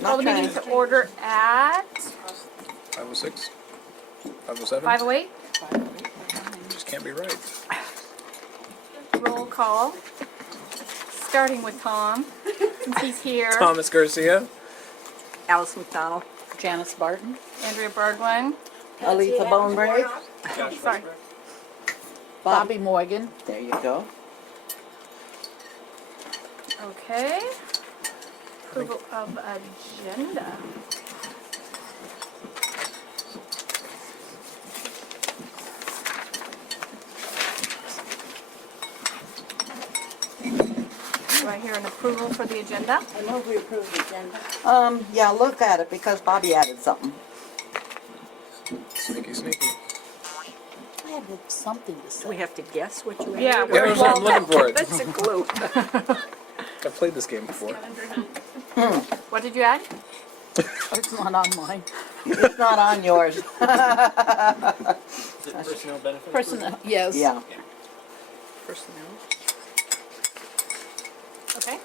Call the meeting to order at 506, 507. 5:08. Just can't be right. Roll call. Starting with Tom, since he's here. Thomas Garcia. Alice McDonald. Janice Barton. Andrea Bergwin. Aletha Bonebreak. Sorry. Bobby Morgan. There you go. Okay. Approval of agenda. Do I hear an approval for the agenda? I move we approve the agenda. Yeah, look at it because Bobby added something. Sneaky, sneaky. I have something to say. We have to guess what you Yeah, added? Yeah, that's what I'm looking for. It. That's a clue. I've played this game before. What did you add? It's not on mine. It's not on yours. Is it personnel benefits? Personnel, yes. Yeah. Personnel. Okay.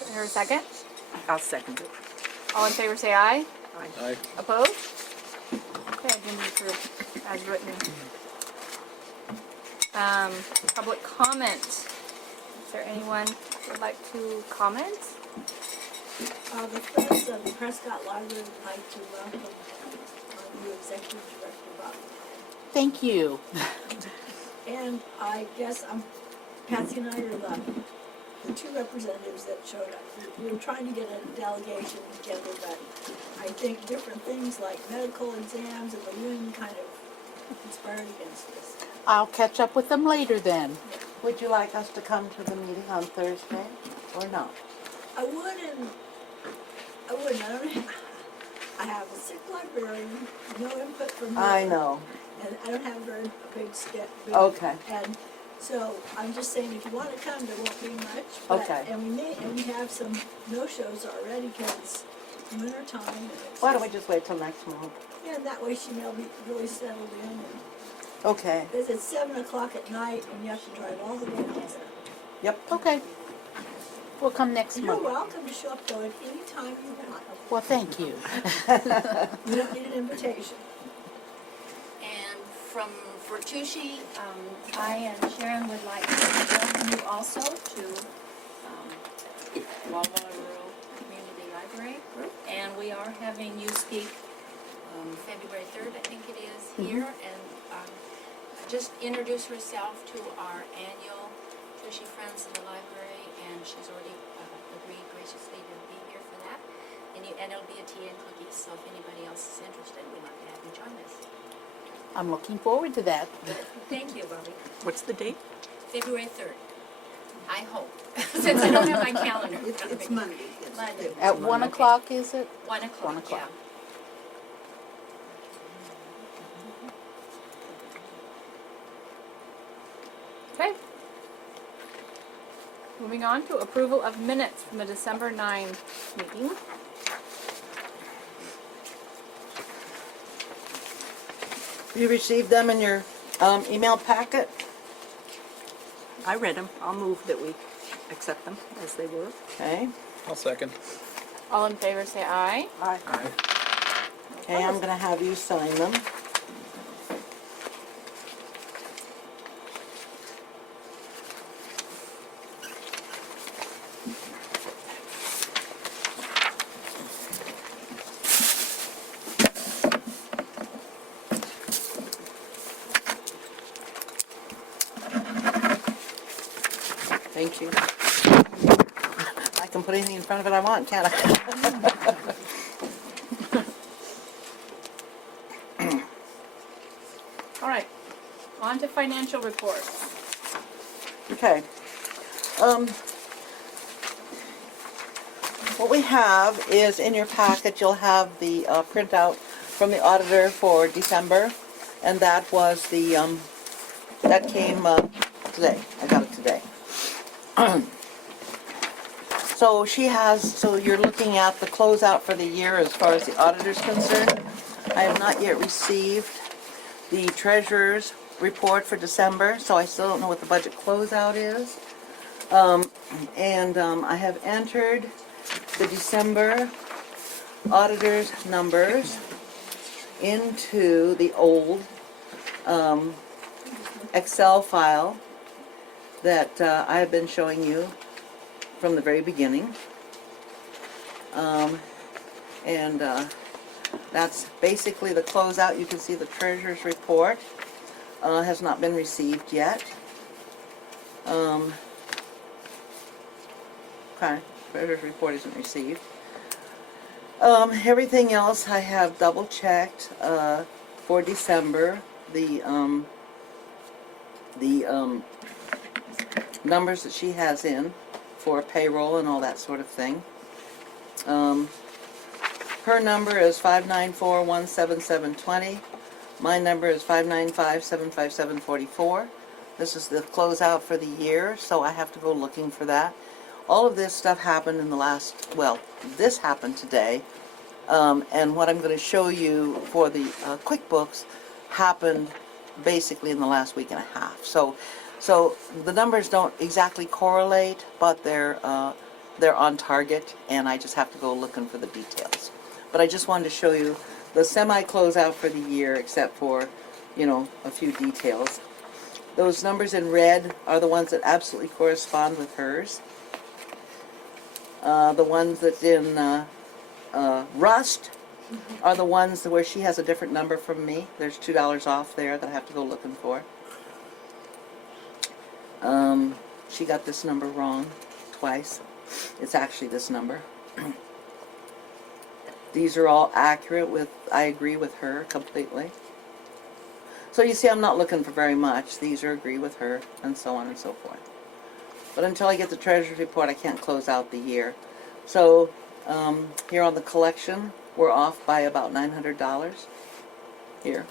Do I hear a second? I'll second it. All in favor say aye. Aye. Opposed? Okay, agenda approved as written. Public comment. Is there anyone who would like to comment? The Friends of the Prescott Library would like to welcome our new Executive Director, Bob. Thank you. And I guess Patsy and I are the two representatives that showed up. We were trying to get a delegation together, but I think different things like medical exams and the wind kind of conspired against us. I'll catch up with them later then. Would you like us to come to the meeting on Thursday or not? I wouldn't. I have a sick librarian, no input from her. I know. And I don't have a very big step. Okay. And so I'm just saying, if you want to come, there won't be much. Okay. And we have some no-shows already because it's winter time. And it's Why don't we just wait till next month? Yeah, and that way she may be really settled in. And, Okay. because it's 7 o'clock at night and you have to drive all the way down there. Yep. Okay. We'll come next You're month. welcome to show up though at any time you want. Well, thank you. You don't need an invitation. And from Fertucci, I and Sharon would like to welcome you also to Walla Rural Community Library. And we are having you speak February 3rd, I think it is, here. And just introduce herself to our annual Tushy Friends of the Library. And she's already agreed graciously to be here for that. And it'll be a tea and cookies, so if anybody else is interested, we'd like to have you join us. I'm looking forward to that. Thank you, Bobby. What's the date? February 3rd. I hope, since I don't have my calendar. It's Monday. Monday. At 1 o'clock, is it? 1 o'clock, 1 o'clock. yeah. Okay. Moving on to approval of minutes from the December 9 meeting. You received them in your email packet? I read them. I'll move that we accept them as they were. Okay. I'll second. All in favor say aye. Aye. Aye. Okay, I'm gonna have you sign them. Thank you. I can put anything in front of it I want, can't I? All right. On to financial reports. Okay. What we have is in your packet, you'll have the printout from the auditor for December, and that was the, that came today. I got it today. So so you're looking at the closeout for the year as far as the auditor's concerned. I have not yet received the treasurer's report for December, so I still don't know what the budget closeout is. I have entered the December auditor's numbers into the old Excel file that I have been showing you from the very beginning. And that's basically the closeout. You can see the treasurer's report has not been received yet. Okay, treasurer's report isn't received. Everything else I have double checked for December. The numbers that she has in for payroll and all that sort of thing. Her number is 594-17720. My number is 595-75744. This is the closeout for the year, so I have to go looking for that. All of this stuff happened in the last, well, this happened today. And what I'm going to show you for the QuickBooks happened basically in the last week and a half. So the numbers don't exactly correlate, but they're on target, and I just have to go looking for the details. But I just wanted to show you the semi-closeout for the year, except for, you know, a few details. Those numbers in red are the ones that absolutely correspond with hers. The ones that in rust are the ones where she has a different number from me. There's $2 off there that I have to go looking for. She got this number wrong twice. It's actually this number. These are all accurate with, I agree with her completely. So you see, I'm not looking for very much. These are agree with her, and so on and so forth. But until I get the treasurer's report, I can't close out the year. So here on the collection, we're off by about $900 here.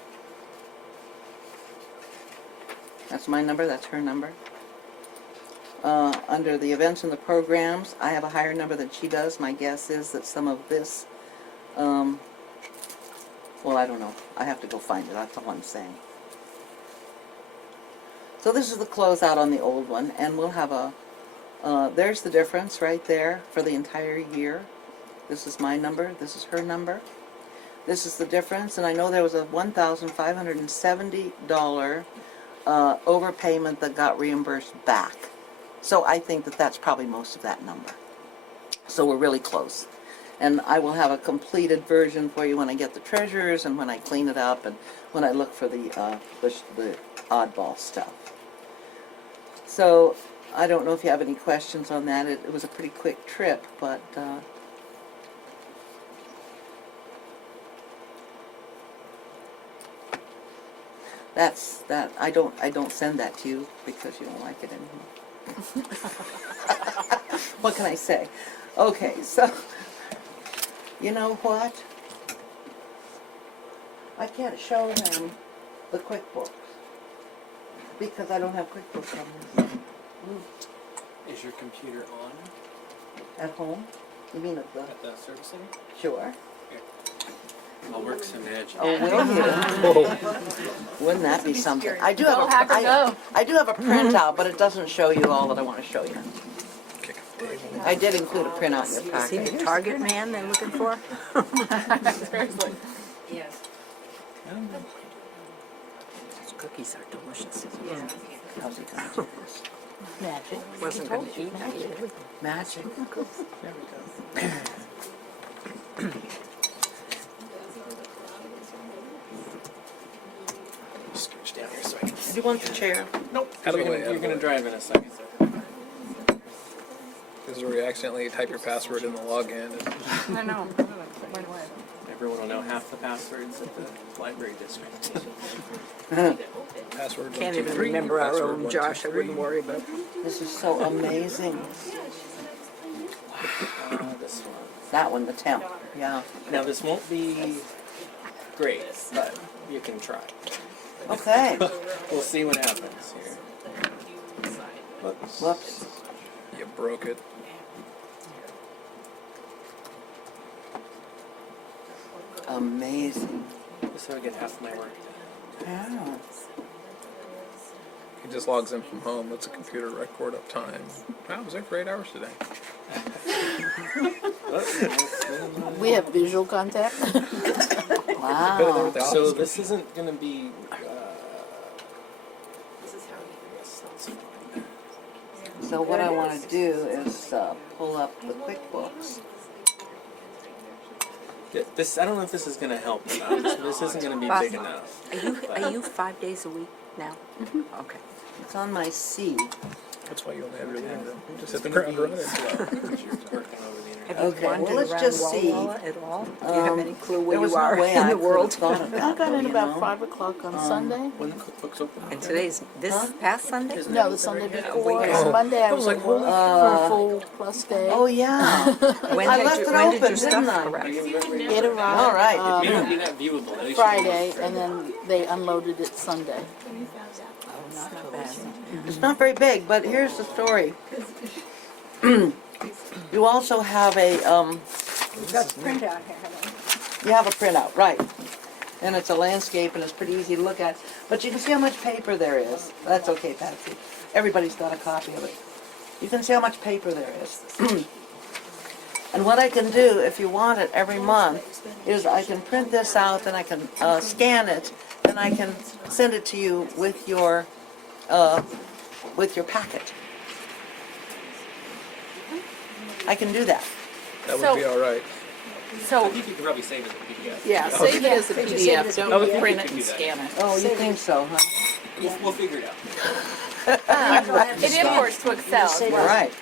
That's my number, that's her number. Under the events and the programs, I have a higher number than she does. My guess is that some of this, well, I don't know. I have to go find it, that's all I'm saying. So this is the closeout on the old one, and we'll have a, there's the difference right there for the entire year. This is my number, this is her number. This is the difference, and I know there was a $1,570 overpayment that got reimbursed back. So I think that that's probably most of that number. So we're really close. And I will have a completed version for you when I get the treasurers and when I clean it up and when I look for the oddball stuff. So I don't know if you have any questions on that. It was a pretty quick trip, but that's that. I don't send that to you because you don't like it anymore. What can I say? Okay, so you know what? I can't show them the QuickBooks because I don't have QuickBooks on this. Is your computer on At home? You mean at the? at the service center? Sure. I'll work some magic. Oh, will you? Wouldn't that be something? I do have Go, hacker, go. I do have a printout, but it doesn't show you all that I want to show you. I did include a printout in your See packet. the target man they're looking for? Seriously. Yes. Those cookies are delicious. How's he gonna do this? Magic. Wasn't gonna eat it. Magic. Scooch down here so I can. Do you want the chair? Nope. Out of the way, out You're of the gonna way. drive in a second. This is where you accidentally type your password in the login. I know. Right away. Everyone will know half the passwords at the library district. Password Can't 1, 2, even 3, remember our password own 1, 2, Josh, I 3. wouldn't worry about it. This is so amazing. This one. That one, the temp. Yeah. Now this won't be great, but you can try. Okay. We'll see what happens here. Whoops. Whoops. You broke it. Amazing. So I get half my work. Yeah. He just logs in from home, lets the computer record up time. Wow, I was there for 8 hours today. We have visual contact. Better there Wow. at the So office. this isn't gonna be, So what I want to do is pull up the QuickBooks. this, I don't know if this is gonna help or not. This isn't gonna be big enough. Are you 5 days a week now? Okay. It's on my C. That's why you only have your lead room. You just hit the ground running. Have you Okay, well, wandered let's around just see. Walla at all? Do you have any clue where There was you are no way in I the could have world? thought of that. I got though, in you about know? 5 o'clock on Sunday. When the cookbook's open. And today's this past Sunday? No, the Sunday before. Oh. Monday I I was was like, at work for a full plus day. Oh, yeah. When I did left you, it when open, did your didn't stuff I? arrive? It arrived All right. It may not be that viewable. At least Friday, and then they unloaded it Sunday. Not bad. It's not very big, but here's the story. You also have a, you have a printout, right. And it's a landscape and it's pretty easy to look at. But you can see how much paper there is. That's okay, Patsy. Everybody's got a copy of it. You can see how much paper there is. And what I can do, if you want it every month, is I can print this out and I can scan it and I can send it to you with your packet. I can do that. That would be all right. I So, think you could probably save it as a PDF. Yeah, save it as a PDF, don't print it and scan it. Oh, you think so, huh? We'll figure it out. it imports to Excel as All well. right.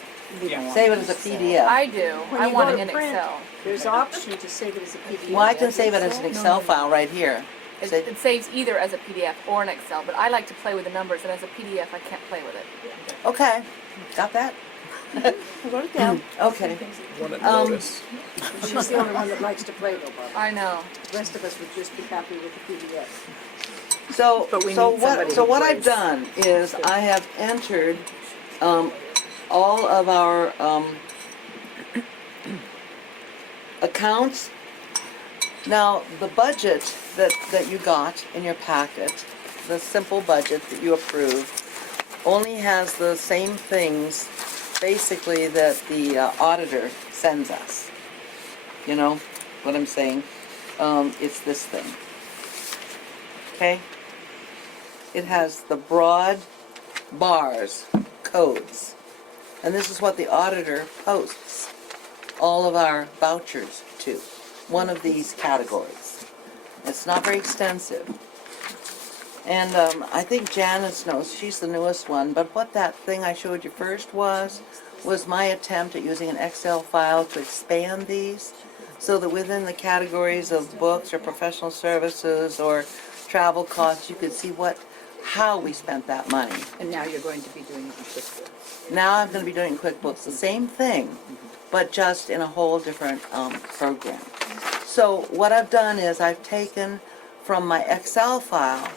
Yeah. Save it as a PDF. I do. I want it in Excel. There's option to save it as a PDF. Well, I can save it as an Excel file right here. It, it saves either as a PDF or an Excel, but I like to play with the numbers, and as a PDF, I can't play with it. Okay, got that? Wrote it down. Okay. One at Um, notice. She's the only one that likes to play though, Bob. I know. The rest of us would just be happy with the PDF. So, But we need somebody so who what I've plays. done is I have entered all of our accounts. Now, the budget that you got in your packet, the simple budget that you approved, only has the same things basically that the auditor sends us. You know what I'm saying? It's this thing. Okay? It has the broad bars, codes. And this is what the auditor posts all of our vouchers to. One of these categories. It's not very extensive. And I think Janice knows, she's the newest one, but what that thing I showed you first was my attempt at using an Excel file to expand these so that within the categories of books or professional services or travel costs, you could see how we spent that money. And now you're going to be doing it in QuickBooks. Now I'm going to be doing QuickBooks, the same thing, but just in a whole different program. So what I've done is I've taken from my Excel file,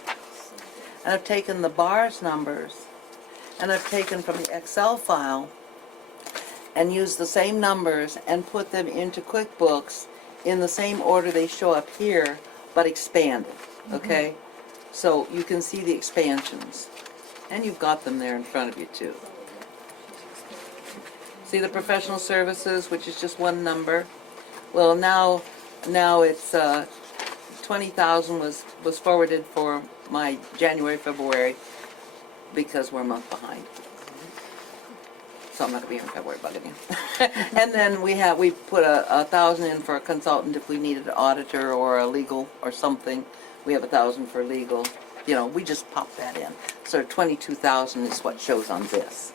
and I've taken the bars numbers, and I've taken from the Excel file and used the same numbers and put them into QuickBooks in the same order they show up here, but expanded, okay? So you can see the expansions. And you've got them there in front of you too. See the professional services, which is just one number? Well, now it's 20,000 was forwarded for my January, February, because we're a month behind. So I'm not gonna be here in February, bugging you. And then we put 1,000 in for a consultant if we needed an auditor or a legal or something. We have 1,000 for legal. You know, we just pop that in. So 22,000 is what shows on this.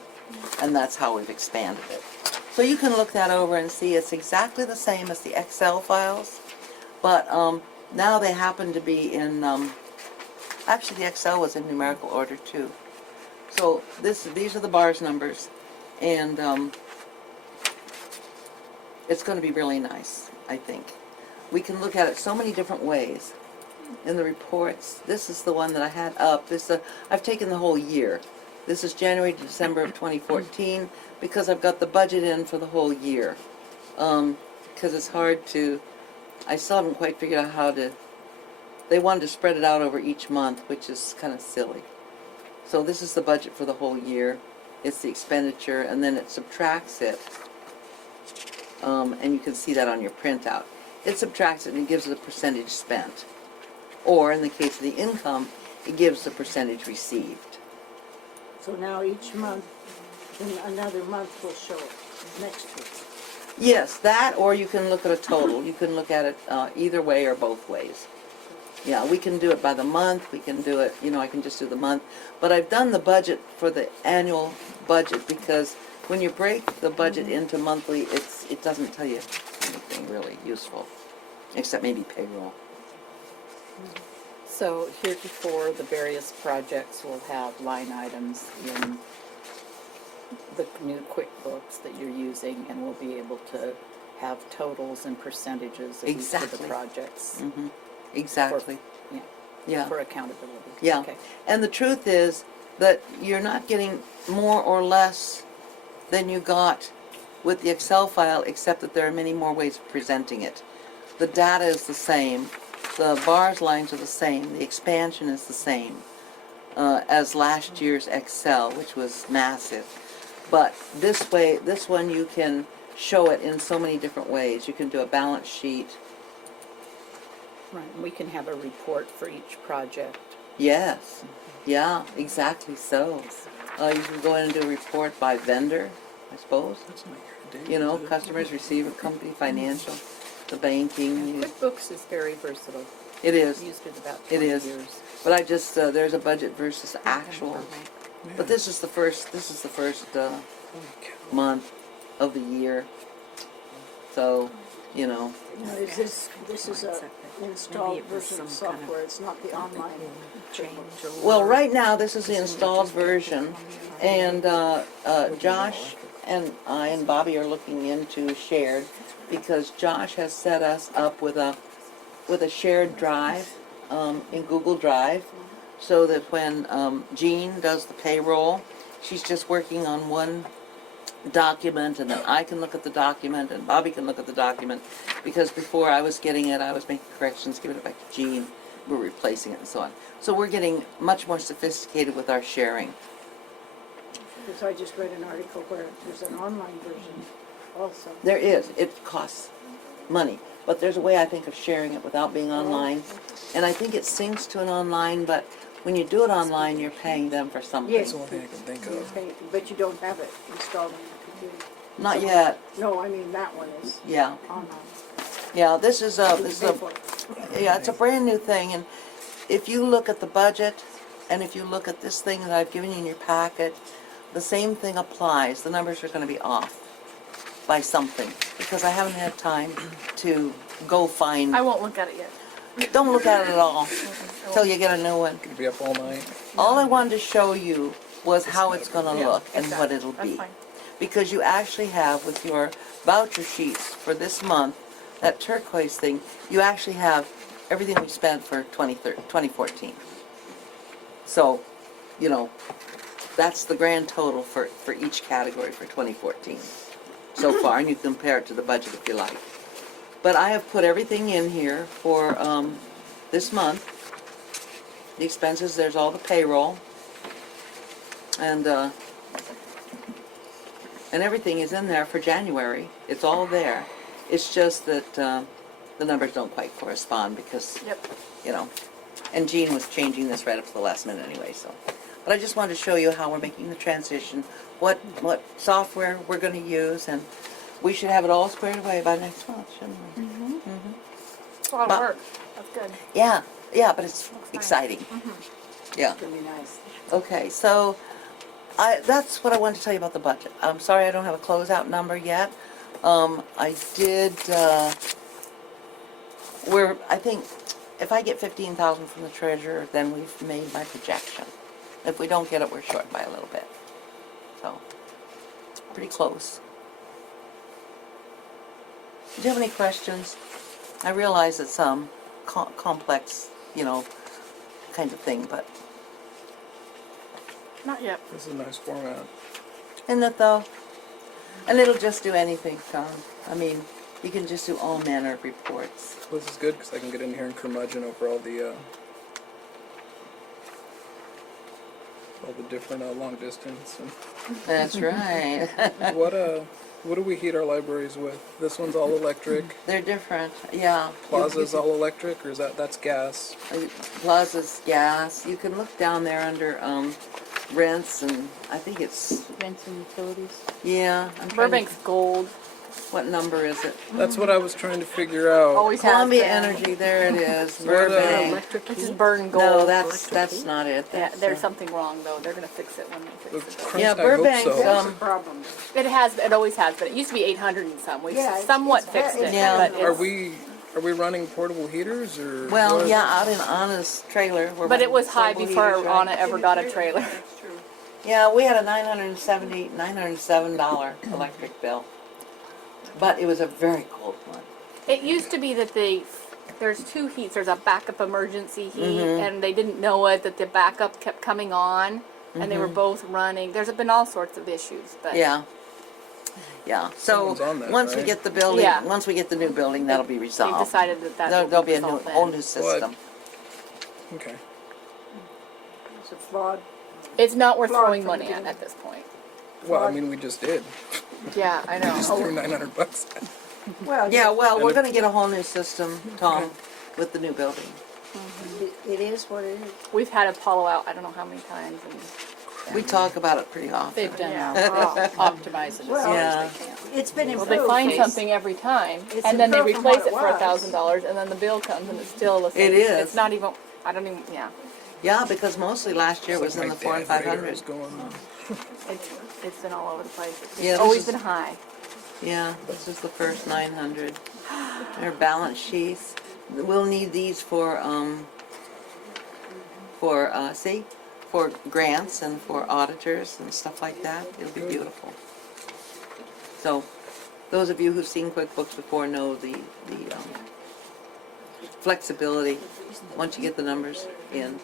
And that's how we've expanded it. So you can look that over and see it's exactly the same as the Excel files, but now they happen to be in, actually the Excel was in numerical order too. So these are the bars numbers, and it's going to be really nice, I think. We can look at it so many different ways. In the reports, this is the one that I had up. I've taken the whole year. This is January to December of 2014 because I've got the budget in for the whole year. Because it's hard to, I still haven't quite figured out how to, they wanted to spread it out over each month, which is kind of silly. So this is the budget for the whole year. It's the expenditure, and then it subtracts it. And you can see that on your printout. It subtracts it and it gives it a percentage spent. Or in the case of the income, it gives the percentage received. So now each month, then another month will show it next week. Yes, that, or you can look at a total. You can look at it either way or both ways. Yeah, we can do it by the month, we can do it, I can just do the month. But I've done the budget for the annual budget because when you break the budget into monthly, it doesn't tell you anything really useful, except maybe payroll. So heretofore, the various projects will have line items in the new QuickBooks that you're using, and we'll be able to have totals and percentages of each of Exactly. the projects. Exactly. Yeah, Yeah. for accountability. Yeah. Okay. And the truth is that you're not getting more or less than you got with the Excel file, except that there are many more ways of presenting it. The data is the same, the bars lines are the same, the expansion is the same as last year's Excel, which was massive. But this way, this one you can show it in so many different ways. You can do a balance sheet. Right, and we can have a report for each project. Yes, yeah, exactly so. You can go in and do a report by vendor, I suppose. That's not your idea. Customers, receiver, company, financial, the banking. QuickBooks is very versatile. It is, Used it about it 20 is. years. But I just, there's a budget versus actual. Yeah. But this is the first Holy cow. month of the year. So, Now, is this is a installed version of software, it's not the online QuickBooks. well, right now, this is the installed version, and Josh and I and Bobby are looking into shared, because Josh has set us up with a shared drive in Google Drive, so that when Jean does the payroll, she's just working on one document, and then I can look at the document, and Bobby can look at the document, because before I was getting it, I was making corrections, giving it back to Jean, we're replacing it and so on. So we're getting much more sophisticated with our sharing. Because I just read an article where there's an online version also. There is, it costs money, but there's a way, I think, of sharing it without being online. And I think it syncs to an online, but when you do it online, you're paying them for something. Yes. That's the one thing I can think of. Okay, but you don't have it installed on the computer. Not yet, No, I mean, that one is yeah. online. Yeah, this is You a, pay for it. yeah, it's a brand new thing, and if you look at the budget, and if you look at this thing that I've given you in your packet, the same thing applies. The numbers are gonna be off by something, because I haven't had time to go find, I won't look at it yet. don't look at it at all, till you get a new one. Could be up all night. All I wanted to show you was how it's gonna Yeah, look and what exactly. it'll That's be. fine. Because you actually have, with your voucher sheets for this month, that turquoise thing, you actually have everything we spent for 2014. So, that's the grand total for each category for 2014 so far, and you compare it to the budget if you like. But I have put everything in here for this month. The expenses, there's all the payroll, and everything is in there for January. It's all there. It's just that the numbers don't quite correspond because, Yep. and Jean was changing this right up to the last minute anyway, so. But I just wanted to show you how we're making the transition, what software we're gonna use, and we should have it all squared away by next month, shouldn't we? It's a lot of But- work. That's good. Yeah, but it's exciting. Yeah. It's gonna be nice. Okay, so that's what I wanted to tell you about the budget. I'm sorry I don't have a closeout number yet. I did, I think, if I get 15,000 from the treasurer, then we've made my projection. If we don't get it, we're short by a little bit. So, pretty close. Do you have any questions? I realize it's complex, kind of thing, but Not yet. This is a nice format. isn't it though? And it'll just do anything, Sean. I mean, you can just do all manner of reports. Well, this is good because I can get in here and curmudgeon over all the all the different long distance. And That's right. what do we heat our libraries with? This one's all electric. They're different, yeah. Plaza's all electric, or that's gas? Plaza's gas. You can look down there under rents, and I think it's, Rents and utilities. yeah. I'm trying to- Burbank's gold. What number is it? That's what I was trying to figure out. Always has Columbia been. Energy, there it is. What, Burbank. This is burn gold. No, that's not it. Yeah, That's, there's something wrong though. They're gonna fix it when they fix it. Christ, Yeah, I hope Burbank's, so. That's a problem. It always has, but it used to be 800 and some. We've Yeah, it's- somewhat it's fixed very- it, Yeah. but Are it's, we running portable heaters or? well, what? yeah, out in Anna's trailer. we're but it running was high portable before heaters, right? Anna ever got a trailer. Yeah, we had a $907 electric bill. But it was a very cold one. It used to be that there's two heats. There's a backup emergency heat, Mm-hmm. and they didn't know it, that the backup kept coming on, and they were both running. There's been all sorts of issues, but Mm-hmm. Yeah. Yeah, so Someone's on that, once we right? get the building, Yeah. once we get the new building, that'll be they've resolved. decided that There'll be a resolved whole then. new system. Okay. It's a flawed. It's not worth Flawed throwing from the money at beginning. this point. Well, I mean, we just did. Yeah, I know. Just threw $900. Well, Yeah, well, And we're it- gonna get a whole new system, Tom, with the new building. it is what it is. We've had Apollo out I don't know how many times, and We talk about it pretty often. They've done Yeah. optimizing as Well, far Yeah. as they can. It's been well, improved. they find something every time, It's and then they improved from replace what it it for was. $1,000, and then the bill comes, and it's still the same. It is. It's not even. I don't even. Yeah. Yeah, because mostly last year was It's in like the my 400 and dad's radar 500. is going. It's been all over the place. It's Yeah, this always is- been high. Yeah, this is the first 900. Their balance sheets. We'll need these for grants and for auditors and stuff like that. It'll be beautiful. So, those of you who've seen QuickBooks before know the flexibility once you get the numbers in.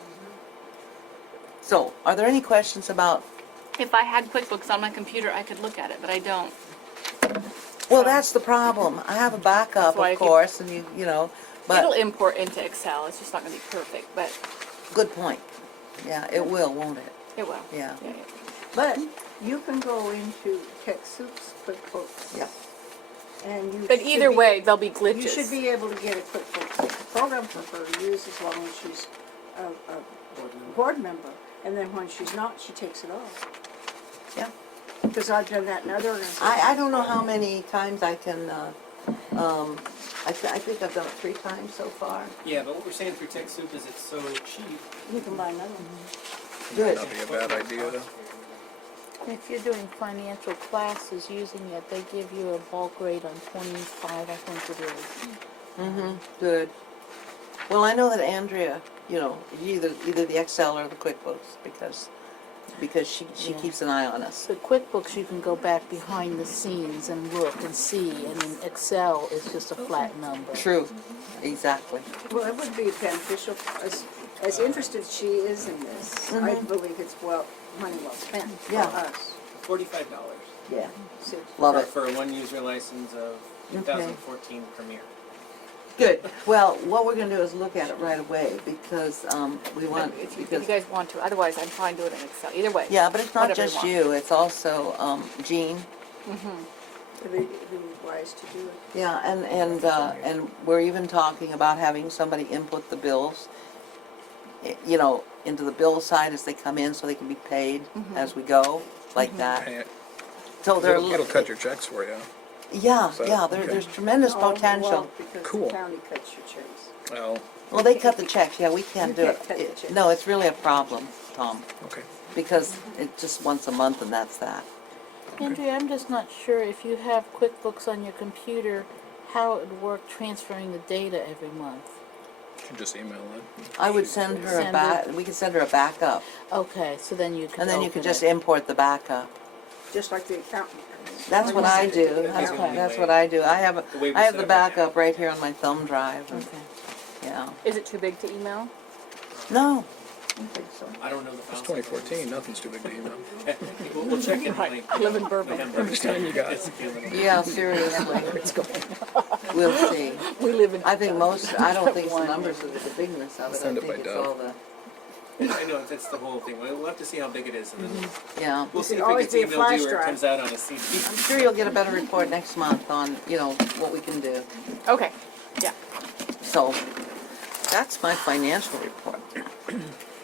So, are there any questions about? If I had QuickBooks on my computer, I could look at it, but I don't. Well, that's the problem. I have a backup, That's why I of keep- course, and It'll but import into Excel. It's just not going to be perfect, but good point. Yeah, it will, won't it? it will. Yeah. Yeah. But you can go into TechSoup's QuickBooks. Yeah. And you. But should either be- way, there'll be glitches. You should be able to get a QuickBooks program for her to use as long as she's a board member. And then when she's not, she takes it off. Yeah. Because I've done that in other organizations. I don't know how many times I can, I think I've done it 3 times so far. Yeah, but what we're saying through TechSoup is it's so cheap. You can buy another one. Good. That'd be a bad idea. If you're doing financial classes using it, they give you a bulk rate on 25, I think it is. Good. Well, I know that Andrea, either the Excel or the QuickBooks, because she Yeah. keeps an eye on us. The QuickBooks, you can go back behind the scenes and look and see, and in Excel, it's just a flat number. True. Exactly. Well, it would be beneficial, as interested as she is in this, I believe it's money well spent for Yeah. us. $45 Yeah. So, Love for, it. for a one-user license of 2014 Premiere. Good. Well, what we're gonna do is look at it right away because we want If you guys want to. Otherwise, I'm fine doing it in Excel. Either way. yeah, but it's not Whatever you just want. you. It's also Jean. it'd be wise to do it. Yeah, and we're even talking about having somebody input the bills, into the bill side as they come in, so they can be paid as we go, like that. Hey, So they're It'll cut your checks for you. yeah, So, yeah. okay. There's tremendous Oh, potential. well, because Cool. the county cuts your checks. Well, Well, they cut the checks. Yeah, we can't You do can't cut the it. checks. No, it's really a problem, Tom, okay. because it's just once a month and that's that. Andrea, I'm just not sure if you have QuickBooks on your computer, how it would work transferring the data every month. You can just email it. I would send her Send a back. We could send her a backup, Okay, so then you can and then you open could just it. import the backup. Just like the accountant. That's what I do. That's, Okay. that's what I do. I have The way we I have set the up right now. backup right here on my thumb drive. and- Okay. Yeah. Is it too big to email? No. I don't think so. I don't know the It's file. 2014. Nothing's too big to email. We'll check it. Right. I live in Burbank. Understand you guys. Yeah, seriously. We'll see. We live in. I think I don't think it's the numbers of the bigness of it. Send I it by think it's Dove. all the I know, that's the whole thing. We'll have to see how big it is, and then Yeah. we'll see could if we always can see be a mildew flash or it drive. comes out on a CD. I'm sure you'll get a better report next month on, you know, what we can do. Okay, yeah. So, that's my financial report.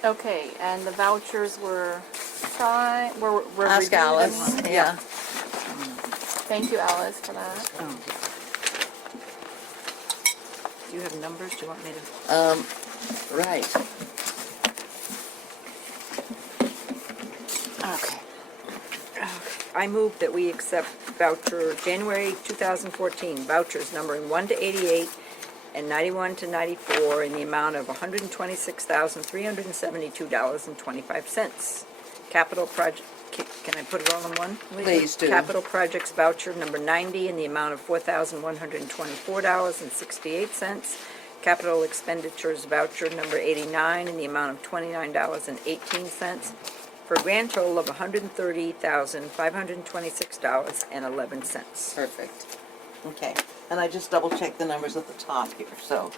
Okay, and the vouchers were signed, were Ask reviewed, Alice, I mean? yeah. Thank you, Alice, for that. Do you have numbers? Do you want me to? Right. Okay. I move that we accept voucher January 2014 vouchers numbering 1 to 88 and 91 to 94 in the amount of $126,372.25. Capital project, can I put it all in one? Please do. Capital projects voucher number 90 in the amount of $4,124.68. Capital expenditures voucher number 89 in the amount of $29.18. For a grand total of $130,526.11. Perfect. Okay, and I just double checked the numbers at the top here, so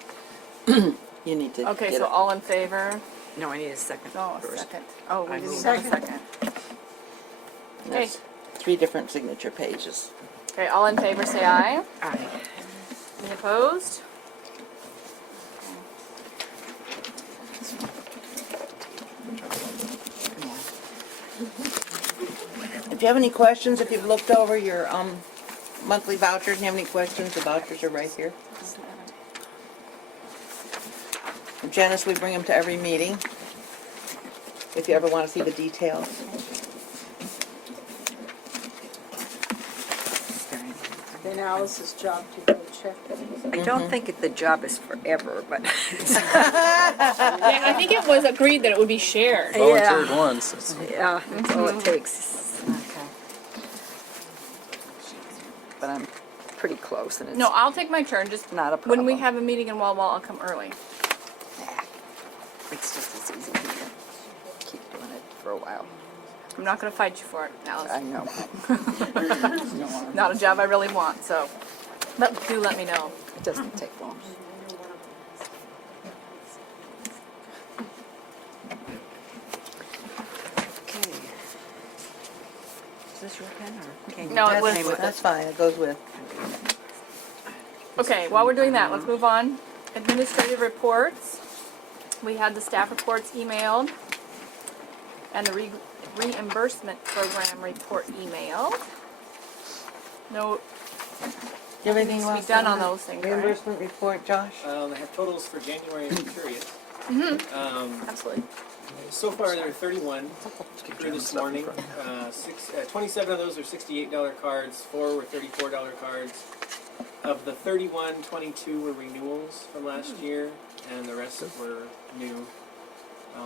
you need to Okay, get so it. all in favor? No, I need a second No, a first. second. Oh, we I didn't move. have a second. There's 3 different signature pages. Okay, all in favor, say aye. Aye. Any opposed? If you have any questions, if you've looked over your monthly vouchers, and you have any questions, the vouchers are right here. Janice, we bring them to every meeting, if you ever want to see the details. Then Alice's job to go check it. I don't think the job is forever, but Yeah, I think it was agreed that it would be shared. Volunteered once. It's- yeah, that's all it takes. Okay. But I'm pretty close, and it's No, I'll take my turn, just not a when we problem. have a meeting in Walla, I'll come early. It's just as easy to keep doing it for a while. I'm not gonna fight you for it, I Alice. know. Not a job I really want, so, but do let me know. It doesn't take long. Okay. Is this your pen or? came No, with it was- came with That's fine, it goes with. Okay, while we're doing that, let's move on. Administrative reports. We had the staff reports emailed and the reimbursement program report emailed. No, Do you have anything needs you to want be to done say on those things, right? Reimbursement report, Josh? I have totals for January, if you're curious. Absolutely. So far, there are 31 keep through jamming this stuff in morning. front. 27 of those are $68 cards, 4 were $34 cards. Of the 31, 22 were renewals from last year, and the rest were new.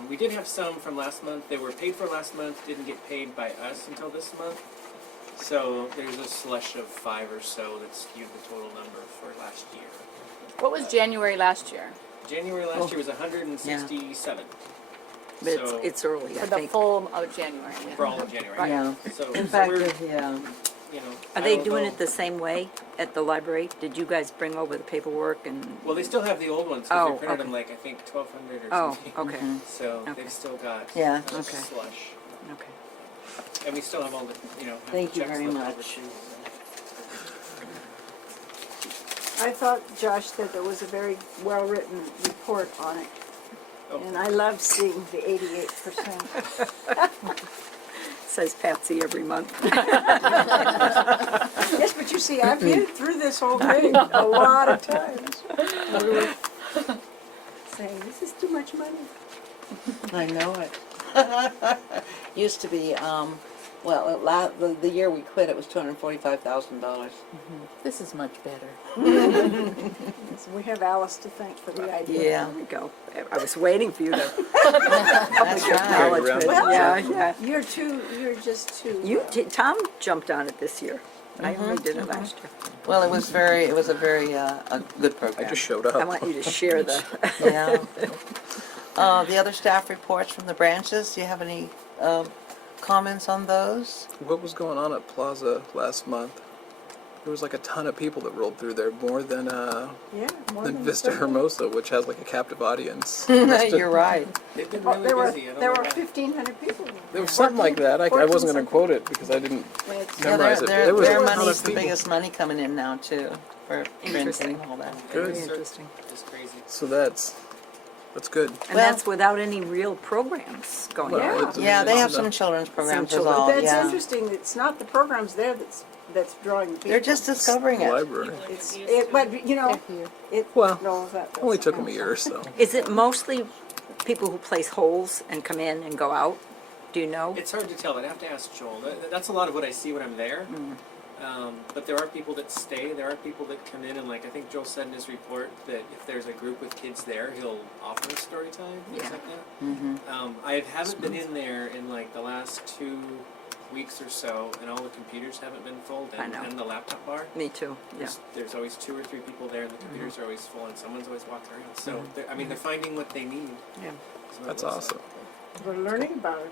We did have some from last month. They were paid for last month, didn't get paid by us until this month. So there's a slush of 5 or so that skewed the total number for last year. What was January last year? January last year was 167. But So- it's early, I For the think. full of January? For all of January. Yeah. So, In so fact, we're, yeah. you know. Are I they don't doing know. it the same way at the library? Did you guys bring over the paperwork and? Well, they still have the old ones, Oh, because they printed them okay. like, I think, 1,200 or Oh, something. okay, So Okay. they've still got Yeah. a Okay. slush. okay. And we still have all the, you know, have Thank the you checks very left over much. too. I thought, Josh, that there was a very well-written report on it. Oh. And I love seeing the 88%. Says Patsy every month. Yes, but you see, I've been through this whole thing a lot of times. And we were saying, this is too much money. I know it. Used to be, well, the year we quit, it was $245,000. This is much better. So we have Alice to thank for the idea. Yeah, There we go. I was waiting for you to that's right. acknowledge it. Well, Yeah, yeah. You're just too. Tom jumped on it this year. I only did it last year. Well, it was a very a good program. I just showed up. I want you to share the, Yeah. The other staff reports from the branches, do you have any comments on those? What was going on at Plaza last month? there was like a ton of people that rolled through there, more than Yeah, more than than Vista 30. Hermosa, which has like a captive audience. Must have- You're right. They've been Well, really there were, busy. I don't there know were why. 1,500 people there. There was something like that. I 14 wasn't going something. to quote it because I didn't It's- Yeah, memorize it. their, There was a their ton money's of the people. biggest money coming in now too, for printing Interesting. and all that. Good. Very interesting. It's crazy. So that's good. And Well- that's without any real programs going Well, on. Yeah. it's- Yeah, they it's have enough. some children's programs as children- all, That's yeah. interesting, it's not the programs there that's drawing people. They're just discovering it. Library. But, you know, it, Well, no, that's Only took not- them a year or so. Is it mostly people who place holes and come in and go out? Do you know? It's hard to tell. I'd have to ask Joel. That's a lot of what I see when I'm there. But there are people that stay. There are people that come in and, like, I think Joel said in his report that if there's a group with kids there, he'll offer story time, things Yeah. like that. Mm-hmm. I haven't been in there in like the last 2 weeks or so, and all the computers haven't been full, I know. and the laptop bar. Me too, yeah. There's always 2 or 3 people there, and the computers are always full, and someone's always walking around. So I mean, they're finding what they need. Yeah. So That's it looks awesome. like. We're learning about it.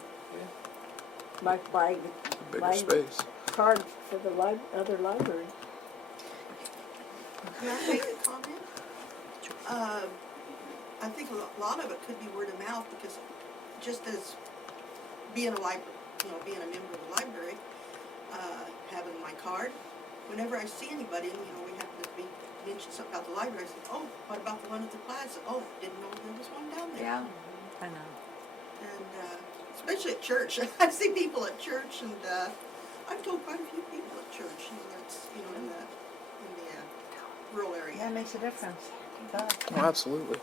Like buying Bigger space. card for the other library. Can I make a comment? I think a lot of it could be word of mouth, because just as being a library, being a member of the library, having my card, whenever I see anybody, and we happen to mention something about the library, I say, oh, what about the one at the plaza? Oh, didn't know there was one down there. Yeah. I know. And especially at church, I see people at church, and I've told quite a few people at church, that's in the rural area. Yeah, it makes a difference. It does. Oh, absolutely.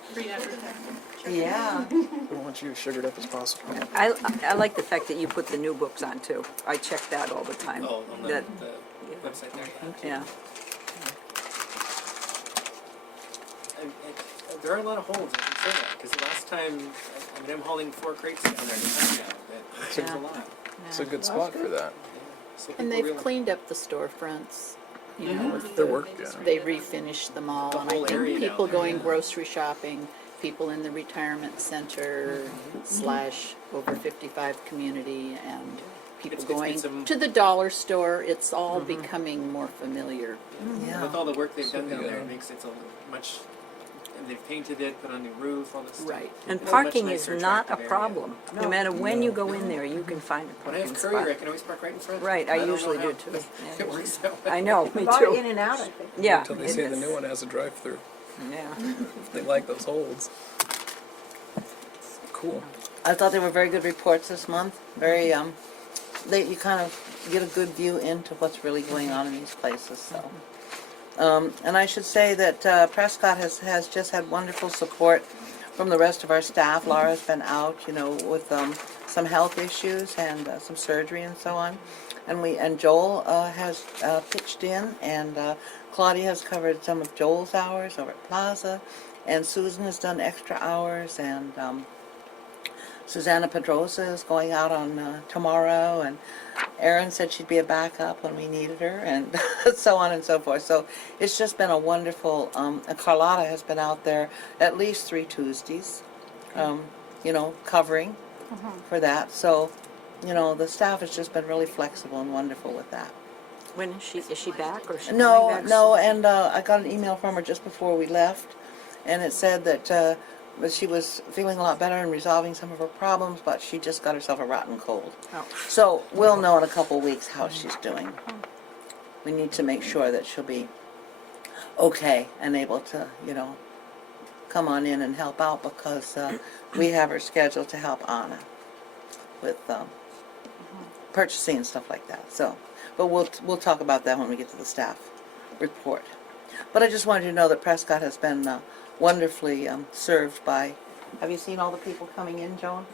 Yeah. We want you as sugared up as possible. I like the fact that you put the new books on too. I check that all the time. Oh, on the That- website there. Yeah. There are a lot of holds, I can say that, because the last time, I'm hauling 4 crates down there to find out. That seems a lot. It's a good spot for that. So And people they've really- cleaned up the storefronts, you know, with Their the- work, yeah. they refinished them all. The And I whole area think people down there, going yeah. grocery shopping, people in the retirement center / over 55 community, and people It's- going it's a- to the dollar store. It's all becoming more familiar. Yeah. With all the work they've done down there, yeah. it makes it much, and they've painted it, put on new roof, all this stuff. Right. And It's a much parking is nicer, not a attractive area. problem. No matter when you go in there, you can find a When I parking have courier, I spot. can always park right in front. Right, I don't know usually how do too. It works that way. I know, A me lot of in too. and out, I think. Yeah. Until they it say the is. new one has a drive-through. Yeah. They like those holds. Cool. I thought they were very good reports this month. Very, you kind of get a good view into what's really going on in these places, so. And I should say that Prescott has just had wonderful support from the rest of our staff. Laura's been out, with some health issues and some surgery and so on. And Joel has pitched in, and Claudia has covered some of Joel's hours over at Plaza, and Susan has done extra hours, and Susanna Pedrosa is going out on tomorrow, and Erin said she'd be a backup when we needed her, and so on and so forth. So it's just been a wonderful, and Carlotta has been out there at least 3 Tuesdays, covering for that. So, the staff has just been really flexible and wonderful with that. When is she back or is she No, coming back no, soon? and I got an email from her just before we left, and it said that she was feeling a lot better and resolving some of her problems, but she just got herself a rotten cold. Oh. So we'll know in a couple weeks how she's doing. We need to make sure that she'll be okay and able to, come on in and help out, because we have her scheduled to help Anna with purchasing and stuff like that. So, but we'll talk about that when we get to the staff report. But I just wanted you to know that Prescott has been wonderfully served by. Have you seen all the people coming in, Joan?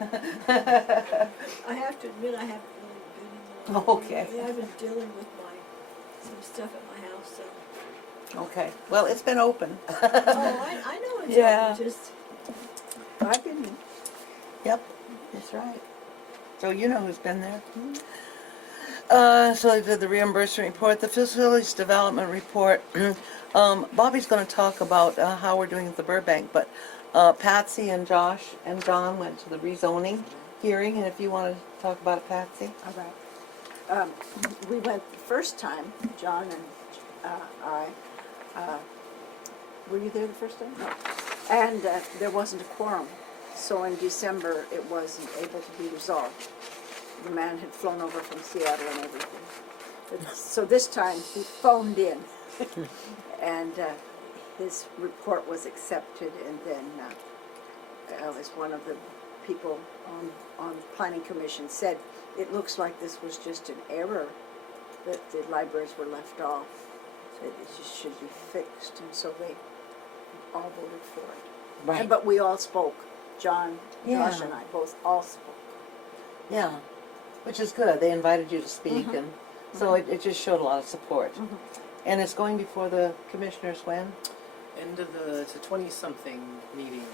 I have to admit, I haven't really been in the library. Okay. I mean, I've been dealing with some stuff at my house, so. Okay. Well, it's been open. Oh, I know it's Yeah. open, just, I've been, Yep, that's right. So you know who's been there. So I did the reimbursement report, the facilities development report. Bobby's going to talk about how we're doing at the Burbank, but Patsy and Josh and John went to the rezoning hearing, and if you want to talk about it, Patsy. all right. We went the first time, John and I. Were you there the first time? No. And there wasn't a quorum, so in December it wasn't able to be resolved. The man had flown over from Seattle and everything. So this time he phoned in, and his report was accepted, and then as one of the people on the planning commission said, it looks like this was just an error, that the libraries were left off, that it just should be fixed, and so they all voted for it. Right. But we all spoke, Josh Yeah. and I both all spoke. Yeah, which is good. They invited you to speak, and so it just showed a lot of support. And it's going before the commissioners when? End of it's a 20-something meeting,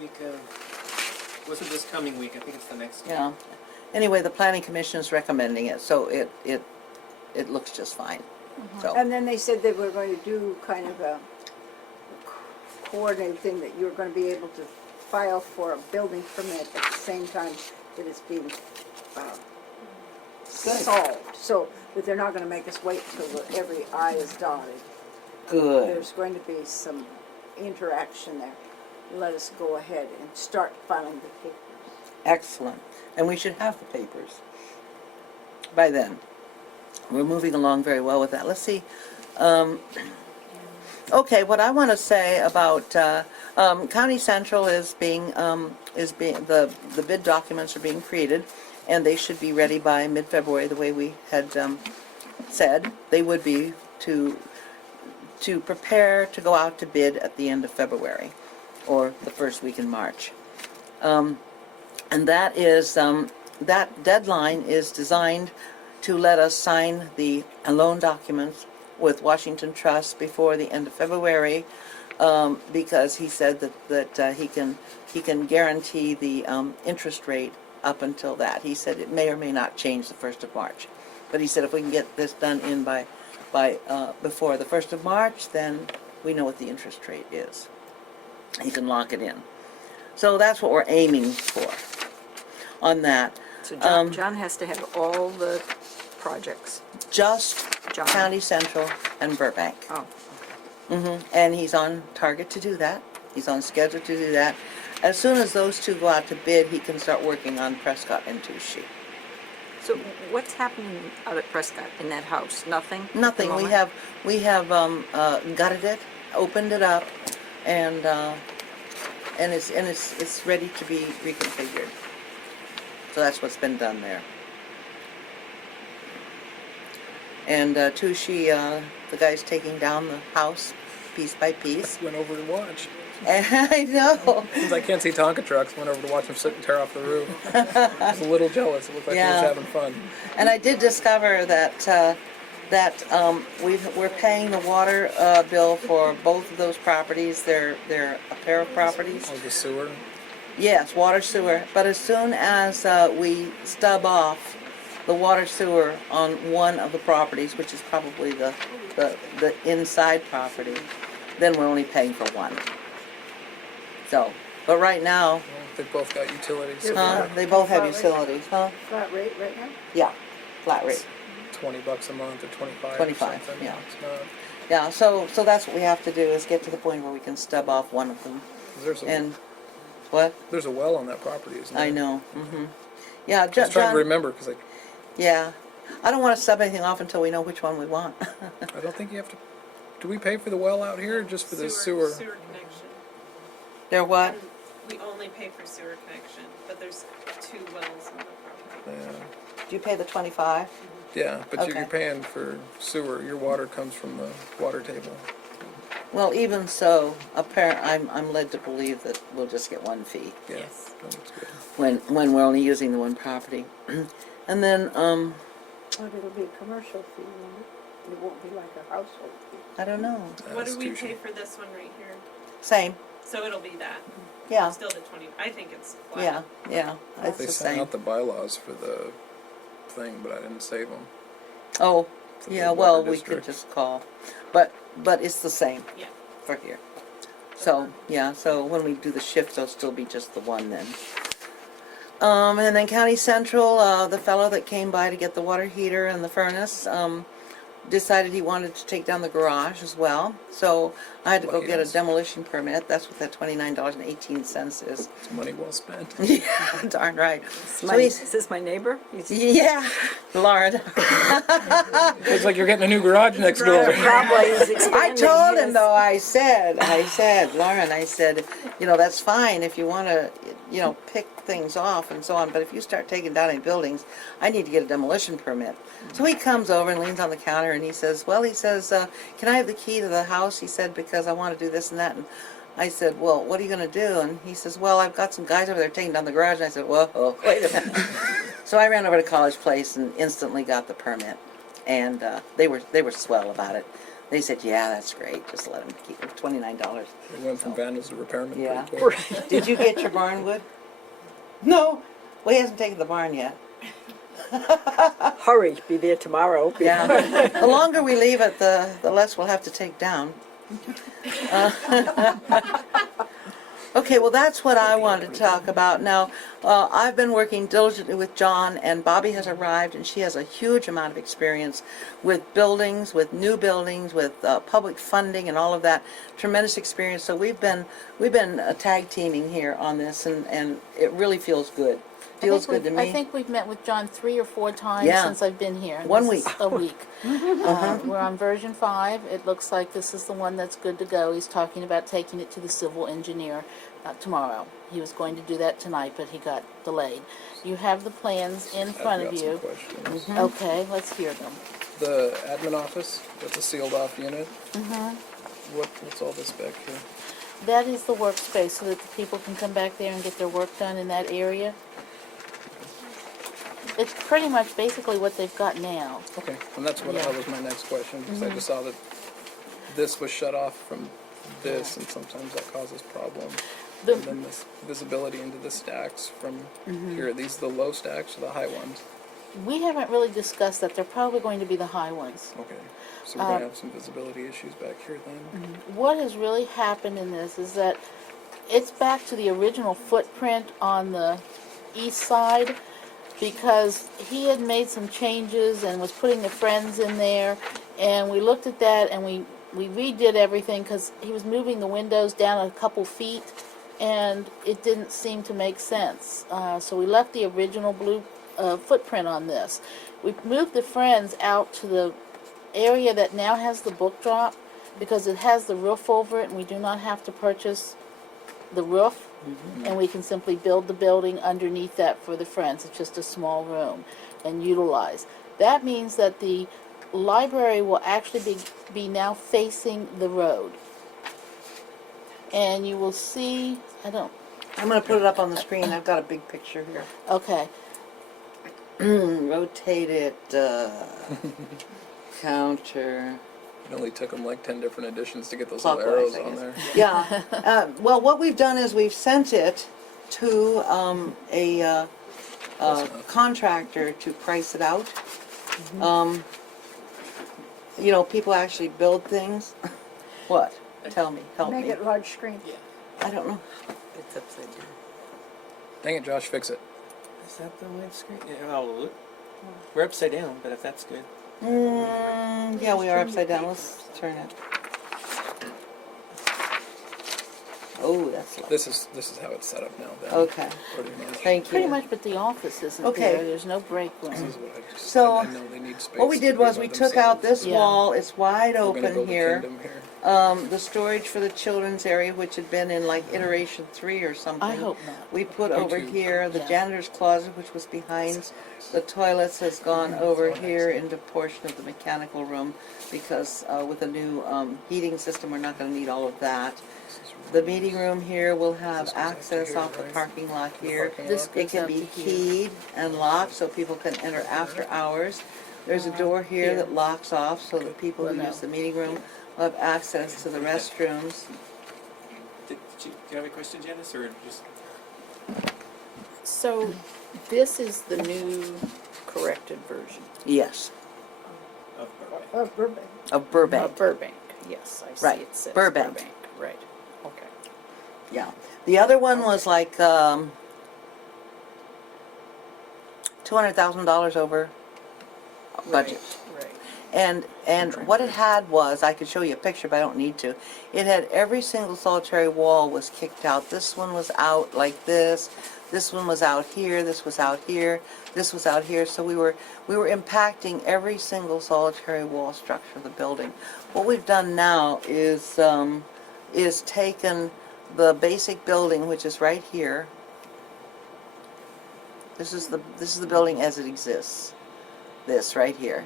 week of, wasn't this coming week, I think it's the next week. Yeah. Anyway, the planning commission is recommending it, so it looks just fine. So, And then they said they were going to do kind of a coordinated thing, that you were going to be able to file for a building permit at the same time that it's being solved. So that they're not going to make us wait till every I is dotted. good. There's going to be some interaction there. Let us go ahead and start filing the papers. Excellent. And we should have the papers by then. We're moving along very well with that. Let's see. Okay, what I want to say about County Central is being the bid documents are being created, and they should be ready by mid-February, the way we had said they would be, to prepare to go out to bid at the end of February or the first week in March. And that is that deadline is designed to let us sign the loan documents with Washington Trust before the end of February, because he said that he can guarantee the interest rate up until that. He said it may or may not change the 1st of March, but he said if we can get this done in by before the 1st of March, then we know what the interest rate is. He can lock it in. So that's what we're aiming for on that. So John has to have all the projects. Just John. County Central and Burbank. Oh, And he's on target to do that. He's on schedule to do that. As soon as those two go out to bid, he can start working on Prescott and Touchy. so what's happening out at Prescott in that house? Nothing? at the Nothing. We moment? have gutted it, opened it up, and it's ready to be reconfigured. So that's what's been done there. And Touchy, the guy's taking down the house piece by piece. Went over to watch. I know. Since I can't see Tonka trucks, went over to watch them sit and tear off the roof. I was a little jealous. It looked like he Yeah. was having fun. And I did discover that we're paying the water bill for both of those properties. They're a pair of properties. Oh, the sewer. Yes, water sewer. But as soon as we stub off the water sewer on one of the properties, which is probably the inside property, then we're only paying for one. So, but right now, Well, they both got utilities. they both have utilities, huh? Flat rate right now? Yeah, flat rate. $20 a month or 25. 25, or something. yeah. It's not. Yeah, so that's what we have to do, is get to the point where we can stub off one of them. And, what? There's a well on that property, isn't there? I know, Yeah, I was trying John, to remember because yeah. I don't want to stub anything off until we know which one we want. I don't think you have to. Do we pay for the well out here or just for the sewer? Sewer connection. They're what? We only pay for sewer connection, but there's 2 wells on the property. Yeah. Do you pay the 25? Yeah, but Okay. you're paying for sewer. Your water comes from the water table. Well, even so, I'm led to believe that we'll just get one fee Yeah. Yes. That's good. when we're only using the one property. And then, But it'll be a commercial fee, won't it? It won't be like a household fee. I don't know. What That's do we too pay cheap. for this one right here? Same, So it'll be that. yeah, Still the 20. I think it's flat. yeah, it's They the sent same. out the bylaws for the thing, but I didn't save them. Oh, For the yeah, water well, we could district. just call, but it's the same Yeah. for here. So, yeah, so when we do the shift, there'll still be just the one then. And then County Central, the fellow that came by to get the water heater and the furnace, decided he wanted to take down the garage as well. So I had to go Well, get a yes. demolition permit. That's what that $29.18 is. It's money well spent. Yeah, darn right. So Is he's, this my neighbor? yeah, Lauren. Looks like you're getting a new garage next door. Probably is I expanding told him his- though, I said, Lauren, I said, that's fine if you want to, pick things off and so on, but if you start taking down any buildings, I need to get a demolition permit. So he comes over and leans on the counter and he says, can I have the key to the house? He said, because I want to do this and that. And I said, well, what are you going to do? And he says, well, I've got some guys over there taking down the garage. And I said, whoa, wait a minute. So I ran over to College Place and instantly got the permit. And they were swell about it. They said, yeah, that's great. Just let him keep it. $29. We went from vandals to repairmen Yeah. pretty quick. Did you get your barn wood? No. Well, he hasn't taken the barn yet. Hurry, be there tomorrow. Yeah. The longer we leave it, the less we'll have to take down. Okay, well, that's what I wanted to talk about. Now, I've been working diligently with John, and Bobby has arrived, and she has a huge amount of experience with buildings, with new buildings, with public funding and all of that. Tremendous experience. So we've been tag teaming here on this, and it really feels good. Feels good to me. I think we've met with John 3 or 4 times Yeah. since I've been here. and 1 this is week. A week. We're on version 5. It looks like this is the one that's good to go. He's talking about taking it to the civil engineer tomorrow. He was going to do that tonight, but he got delayed. You have the plans in front I've of got some you. questions. Okay, let's hear them. The admin office, that's a sealed off unit. What's all this back here? That is the workspace so that the people can come back there and get their work done in that area. It's pretty much basically what they've got now. Okay, and that's what Yeah. that was my next question, because I just saw that this was shut off from this, and sometimes that causes problems. The- And then this visibility into the stacks from here, are these the low stacks or the high ones? We haven't really discussed that. They're probably going to be the high ones. Okay, so we're gonna have some visibility issues back here then? What has really happened in this is that it's back to the original footprint on the east side, because he had made some changes and was putting the Friends in there, and we looked at that and we redid everything because he was moving the windows down a couple feet, and it didn't seem to make sense. So we left the original blue footprint on this. We moved the Friends out to the area that now has the book drop, because it has the roof over it, and we do not have to purchase the roof, and we can simply build the building underneath that for the Friends. It's just a small room and utilize. That means that the library will actually be now facing the road. And you will see, I'm going to put it up on the screen. I've got a big picture here. okay, Rotate it, counter. It only took them like 10 different editions to get those Clockwise, little arrows I on guess. there. Yeah. Well, what we've done is we've sent it to a contractor to price it out. People actually build things. What? Tell me. Help Make me. it large screen. I don't know. It's upside down. Dang it, Josh, fix it. Is that the wide screen? Yeah, well, we're upside down, but if that's good. Yeah, we are upside down. Let's turn it. Oh, that's lovely. This is how it's set up now then. Okay. Pretty much. Thank you. pretty much, but the office isn't Okay. there. There's no break This room. is what I just, So, I know they need space. What we to did be was by we took out themselves. this Yeah. wall. It's wide We're gonna open build a here. kingdom here. The storage for the children's area, which had been in like iteration 3 or something. I hope not. We put Me over too. here the Yeah. janitor's closet, which was behind. The toilets has gone over here into portion of the mechanical room because with a new heating system, we're not going to need all of that. The meeting room here will have This goes up to access here, off the right? parking lot here. parking This lot? It goes can out be to here. keyed and locked so people can enter after hours. There's a door here Here. that locks off so that people who Well, no. use the meeting room will have access to the restrooms. Do you have a question, Janice, or just? So this is the new corrected version Yes, Of Burbank? Of Burbank. of Burbank. of Burbank. Yes, I see Right, it says Burbank. Right, okay. Yeah. The other one was like, $200,000 over budget. Right. And what it had was, I could show you a picture, but I don't need to. It had every single solitary wall was kicked out. This one was out like this. This one was out here. This was out here. This was out here. So we were impacting every single solitary wall structure of the building. What we've done now is taken the basic building, which is right here. This is the building as it exists. This right here.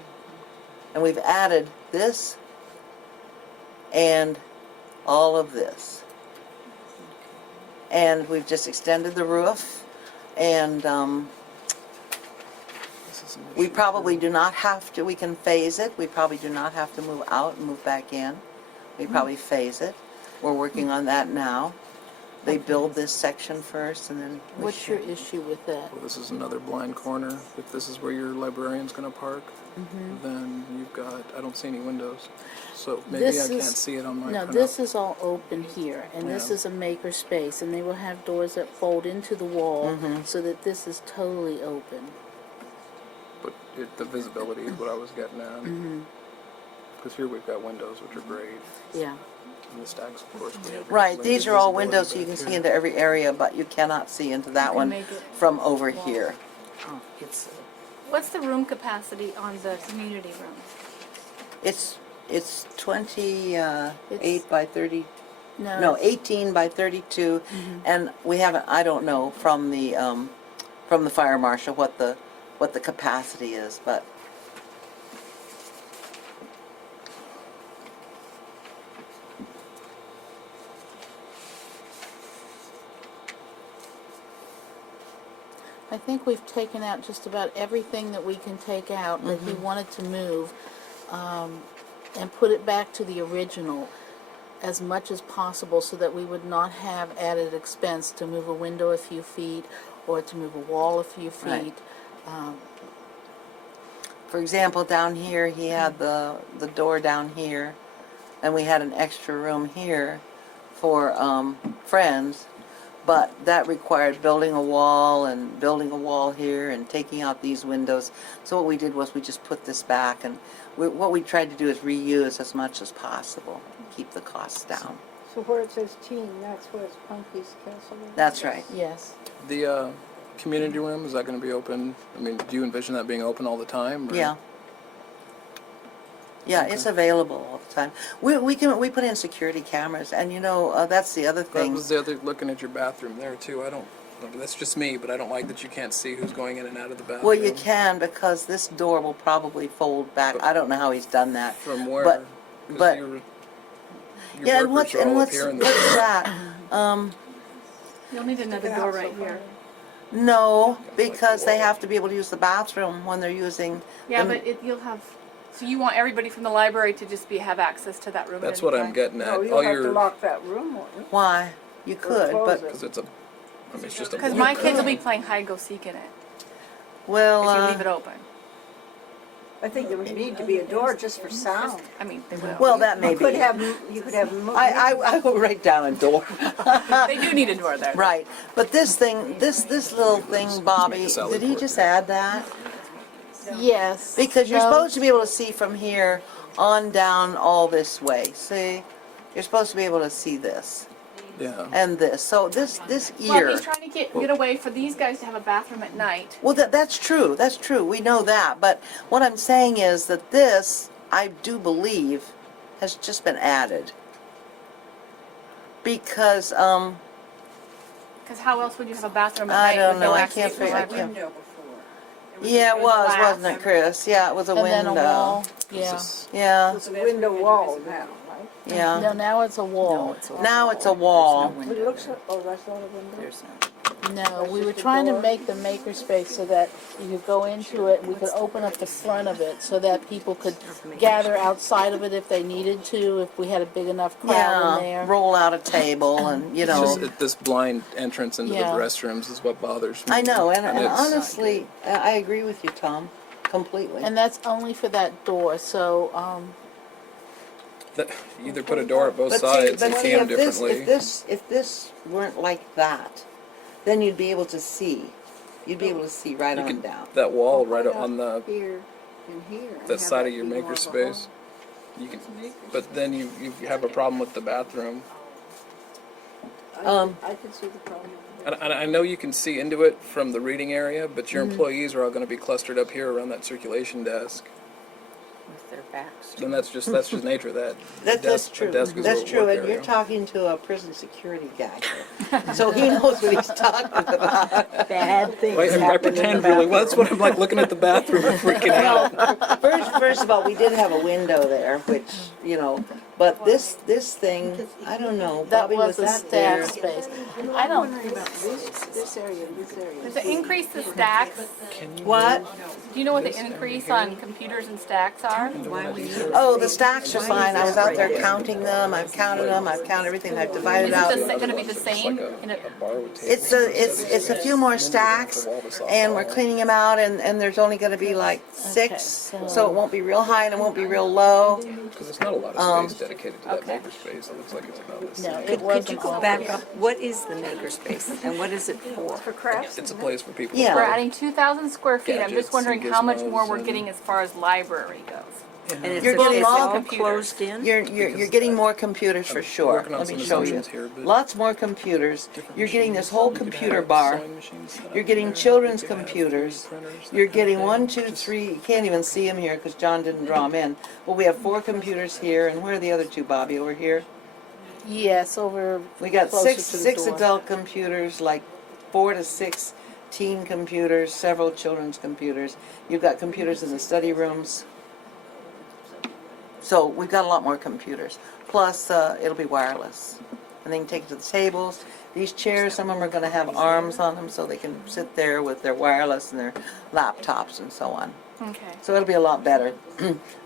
And we've added this and all of this. And we've just extended the roof, and This is an we issue probably too. do not have to, we can phase it. We probably do not have to move out and move back in. We probably phase it. We're working on that now. They build this section first, and then we What's your issue with that? Well, this is another blind corner. If this is where your librarian's gonna park, then you've got, I don't see any windows. So maybe This I can't is- see it on my No, printout. this is all open here, and this Yeah. is a maker space, and they will have doors that fold into the wall so that this is totally open. But the visibility is what I was getting at. Because here we've got windows, which are great. Yeah. And the stacks, of course. We have Right, really these good are all visibility windows so you back can here. see into every area, but you cannot see into that can one make it from over here. Oh, it's, What's the room capacity on the community room? It's 28 It's- by 30, No. no, 18 by 32, and we haven't, I don't know from the fire marshal what the capacity is, but I think we've taken out just about everything that we can take out that he wanted to move, and put it back to the original as much as possible so that we would not have added expense to move a window a few feet or to move a wall a few feet. Right. For example, down here, he had the door down here, and we had an extra room here for friends, but that required building a wall and building a wall here and taking out these windows. So what we did was we just put this back, and what we tried to do is reuse as much as possible, keep the costs down. So where it says teen, that's where it's Punky's Castle. That's right. Yes. The community room, is that going to be open? I mean, do you envision that being open all the time? Or? Yeah. Yeah, it's available all the time. We put in security cameras, and that's the other That thing. was the other, looking at your bathroom there too. I don't, that's just me, but I don't like that you can't see who's going in and out of the bathroom. Well, you can, because this door will probably fold back. I don't know how he's done that. From where? But- 'Cause but- your Yeah, and workers what's are all up what's here in the what's that? You'll need another door right here. No, because they have to be able to use the bathroom when they're using. Yeah, the- but you'll have, so you want everybody from the library to just have access to that room at That's any what I'm time? getting at. No, All you'll have to your, lock that room, won't you? Why? You could, close but it. because it's a, I mean, it's just a. Because my kids will be playing hide go seek in it well, if you leave it open. I think there would need to be a door just for sound. I mean, they will. well, that may You be. could have I will write down a door. They do need a door there. Right, but this thing, this little thing, Bobby, salad did he board. just add that? Yes. Because you're No. supposed to be able to see from here on down all this way. See, you're supposed to be able to see this Yeah. and this. So this Well, ear. he's trying to get away for these guys to have a bathroom at night. Well, that's true. That's true. We know that. But what I'm saying is that this, I do believe, has just been added. Because, Because how else would you have a bathroom at I night don't with know, no I access can't to the figure- I library? can't- window before. yeah, it was, glass. wasn't it, Chris? Yeah, it was a And window. then a wall. Yeah. Yeah, It's a window wall now, right? yeah. No, now it's a wall. no, it's a Now it's a There's no wall. window It looks, there. that's not a window? There's no. No, we were trying to make the maker space so that you could go into it, we could open up the front of it so that people could gather outside of it if they needed to, if we had a big enough crowd in Yeah, there. roll out a table and, It's just this blind entrance into Yeah. the restrooms is what bothers me. I know, and it's- honestly, I agree with you, Tom, completely. And that's only for that door, so, You either put a door at both But sides see, and but see see, them differently. if this weren't like that, then you'd be able to see. You'd be able to see right You on can, down. that wall Well, right why on the, not Here and here. and that have side that of your be more of a makerspace. hall. You can, but then you have a problem with the bathroom. I could see the problem. And I know you can see into it from the reading area, but your employees are all going to be clustered up here around that circulation desk. With their backs. And that's just nature of that. That's Desk- a true. desk is That's a true, work and you're area. talking to a prison security guy here. So he knows what he's talking about. Bad things Wait, I happen in the pretend really well. That's bathroom. what I'm like looking at the bathroom and freaking out. First of all, we did have a window there, which, you know, but this thing, I don't know. That Bobby, was a that there? staff space. You know, I I'm don't, wondering about this area, this area. Does it increase the stacks? What? Do you know what the increase on computers and stacks are? Oh, the stacks are fine. I was out there counting them. I've counted them. I've counted everything. I've divided Is out. it gonna be the same? In a- It's a few more stacks, and we're cleaning them out, and there's only gonna be like 6, Okay, so it won't be real high and it won't be real low. Because there's not a lot of space dedicated to that makerspace. It looks like it's about the no, same. it Could wasn't you go all back here. up? What is the makerspace and what is it for? For crafts? It's a place for people. Yeah. We're adding 2,000 square feet. I'm Gadgets just wondering and how much more gizmos we're and- getting as far as library goes. And it's You're getting all all computers. closed in? You're getting more computers for sure. Working on Let some me show you. assumptions here, but Lots more computers. different You're getting this machines. whole You could computer have bar. sewing machines set up You're in getting there. children's You could have 3D computers. printers, that You're kind getting of 1, thing. 2, 3. You can't even see them here because John didn't draw them in. But we have 4 computers here, and where are the other 2, Bobby? Over here. Yes, over We got closer six to the six door. adult computers, like 4 to 6 teen computers, several children's computers. You've got computers in the study rooms. So we've got a lot more computers. Plus, it'll be wireless. And they can take it to the tables. These chairs, some of them are going to have arms on them so they can sit there with their wireless and their laptops and so on. Okay. So it'll be a lot better.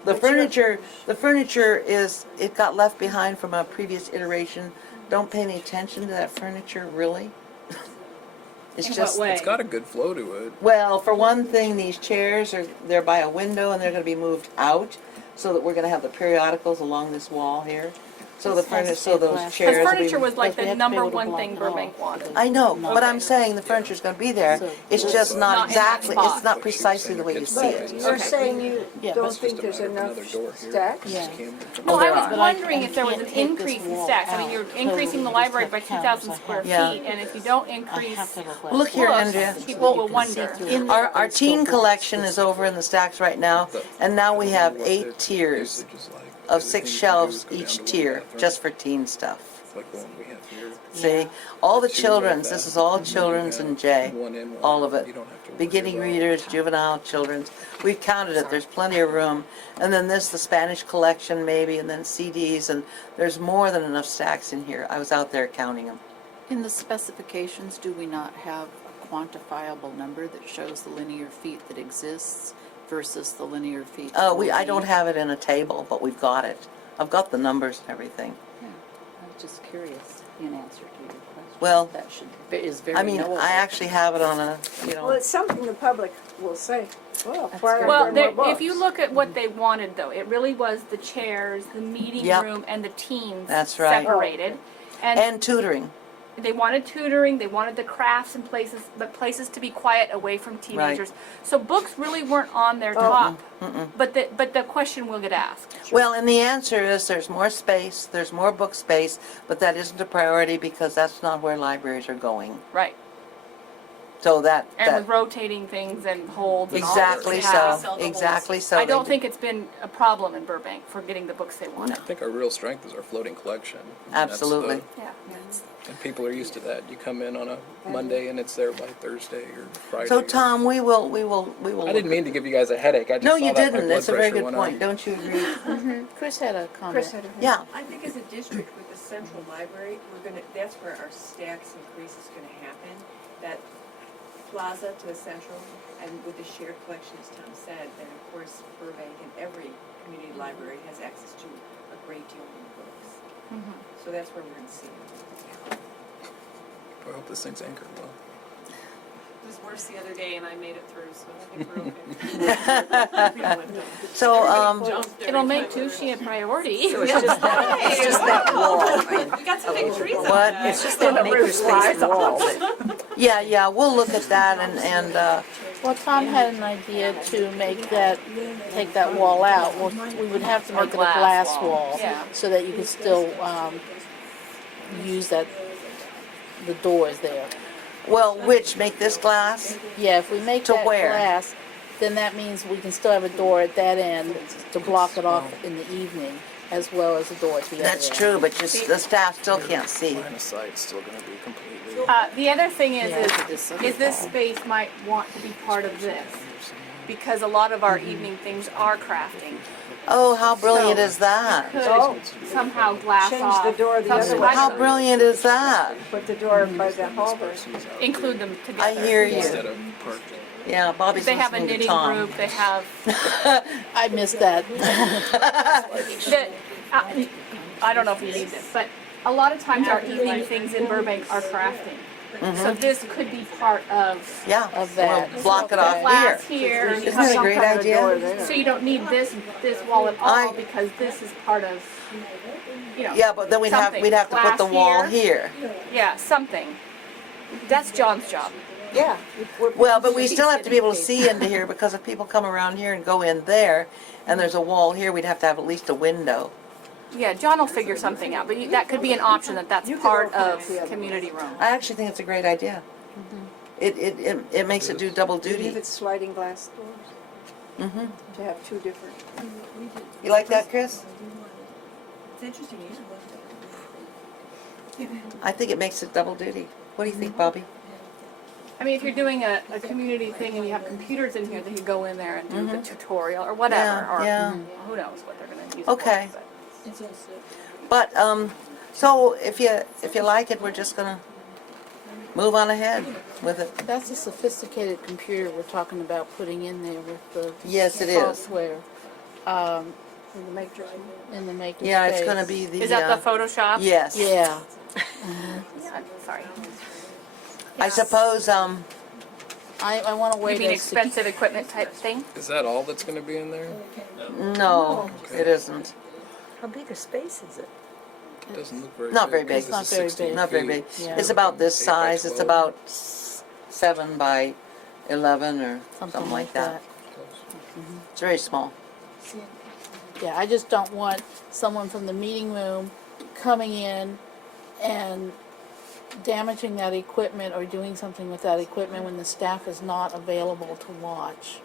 The furniture is, it got left behind from a previous iteration. Don't pay any attention to that furniture, really. It's just, It's got a good flow to it. well, for one thing, these chairs they're by a window and they're gonna be moved out so that we're gonna have the periodicals along this wall here. So the This has furniture, to so be a those glass. 'Cause chairs Because will be. furniture was like Because we the have to be number able to one block thing it all. Burbank wanted. I know, but Okay. I'm saying the furniture's gonna be there. So- It's Not just in not that exactly, spot. it's not precisely the way you see But it. you're Okay. saying you Yeah. don't It's just think a there's matter of enough another door here. stacks? Yeah. No, Oh, there I was are. But I wondering if there was an can't take this increase in wall stacks. I mean, out, you're so increasing the we library just by have counters 2,000 I square have. Yeah. feet, and if you don't I increase have to have a glass. Look here, looks, Andrea. people will see wonder. through. In our teen collection is over in the stacks right now, and now we have 8 tiers of 6 shelves each tier, just for teen stuff. Like the one we have here. See, all the Two children's, like this that. is all You children's have and J, one in, one all of out. it. You don't have to worry Beginning about- readers, juvenile, children's. We've counted it, there's plenty of room. And then this, the Spanish collection maybe, and then CDs, and there's more than enough stacks in here. I was out there counting them. In the specifications, do we not have a quantifiable number that shows the linear feet that exists versus the linear feet? that will I don't be? have it in a table, but we've got it. I've got the numbers and everything. Yeah, I was just curious in answer to your question. Well, That is very I mean, knowable. I actually have it on a, Well, it's something the public will say, well, That's why very are Well, there there, more if you books? look at what they wanted, though, it really was the chairs, the meeting Yep. room, and the teens That's right. separated. And tutoring. They wanted tutoring, they wanted the crafts and places, the places to be quiet away from teenagers. So books really weren't on their top, but the question will get asked. Well, and the answer is there's more space, there's more book space, but that isn't a priority because that's not where libraries are going. Right. So that, And with rotating things and holds and all exactly that. so, exactly so. I don't think it's been a problem in Burbank for getting the books they wanted. I think our real strength is our floating collection. And that's Absolutely. Yeah. And people are used to that. You come in on a Monday and it's there by Thursday or Friday. So Tom, we will. I didn't mean to give you guys a headache. I just No, saw you that my didn't. blood That's a very pressure good went point. up. Don't you agree? Chris had a comment. Chris had a- Yeah. I think as a district with the central library, that's where our stacks increase is gonna happen. That plaza to the central, and with the shared collection, as Tom said, then of course Burbank and every community library has access to a great deal more books. So that's where we're gonna see it. I hope this thing's anchored well. It was worse the other day and I made it through, so I think we're okay. So, Jumped every It'll make time we were Tushy a priority. So it's just that wall. We got some big trees out What? there. It's just that makerspace wall that Yeah, we'll look at that and, Well, Tom had an idea to make that, take that wall out. Well, we would have to Or make it a glass glass wall. wall. Yeah. So that you could still, use that, the doors there. well, which, make this glass? Yeah, if we make To that where? glass, then that means we can still have a door at that end to block it off in the evening, as well as a door at the other end. That's true, but just, the staff still can't see. Line of sight's still gonna be completely. The other thing is, Yeah. is this space might want to be part of this, because a lot of our evening things are crafting. Oh, how brilliant So- is that? Oh. Could somehow glass Change off. the door the something other like way. How that. brilliant is that? Put the door by the hallway. Include them together. I hear you. Instead of parked. Yeah, Bobby's They have a listening to knitting Tom. group, they have, I missed that. the, I don't know if you need this, but a lot of times our evening things in Burbank are crafting. So this could be part of Yeah, Of that. we'll block it off here. glass here. Isn't that a great idea? So you don't need this wall at all, I- because this is part of, you know. Yeah, but then we'd have to put the Glass wall here. Yeah, something. That's John's job. Yeah. Well, but we still have to be able to see into here, because if people come around here and go in there, and there's a wall here, we'd have to have at least a window. Yeah, John will figure something out, but that could be an option, that's You could part open of up the other community room. I actually think it's a great idea. It makes it do double Even if duty. it's sliding glass doors, to have two different. You like that, Chris? It's interesting, I think it makes it double duty. What do you think, Bobby? I mean, if you're doing a community thing and you have computers in here, they could go in there and do the tutorial or whatever, or Yeah. who knows what they're gonna use Okay. it for. But, so if you like it, we're just gonna move on ahead with it. That's a sophisticated computer we're talking about putting in there with the Yes, it is. software. In the matrix. In the matrix. Yeah, it's gonna be the, Is that the Photoshop? yes. Yeah. Yeah, sorry. I suppose, I want to You wait. mean a expensive equipment type thing? Is that all that's gonna be in there? no, it isn't. How big a space is it? It doesn't look very big. Not very big. This is Not very 16 big. Not very feet. big. Yeah. It's about this 8 by size. It's 12. about 7 by 11 or Something something like that. It's very small. Yeah, I just don't want someone from the meeting room coming in and damaging that equipment or doing something with that equipment when the staff is not available to watch.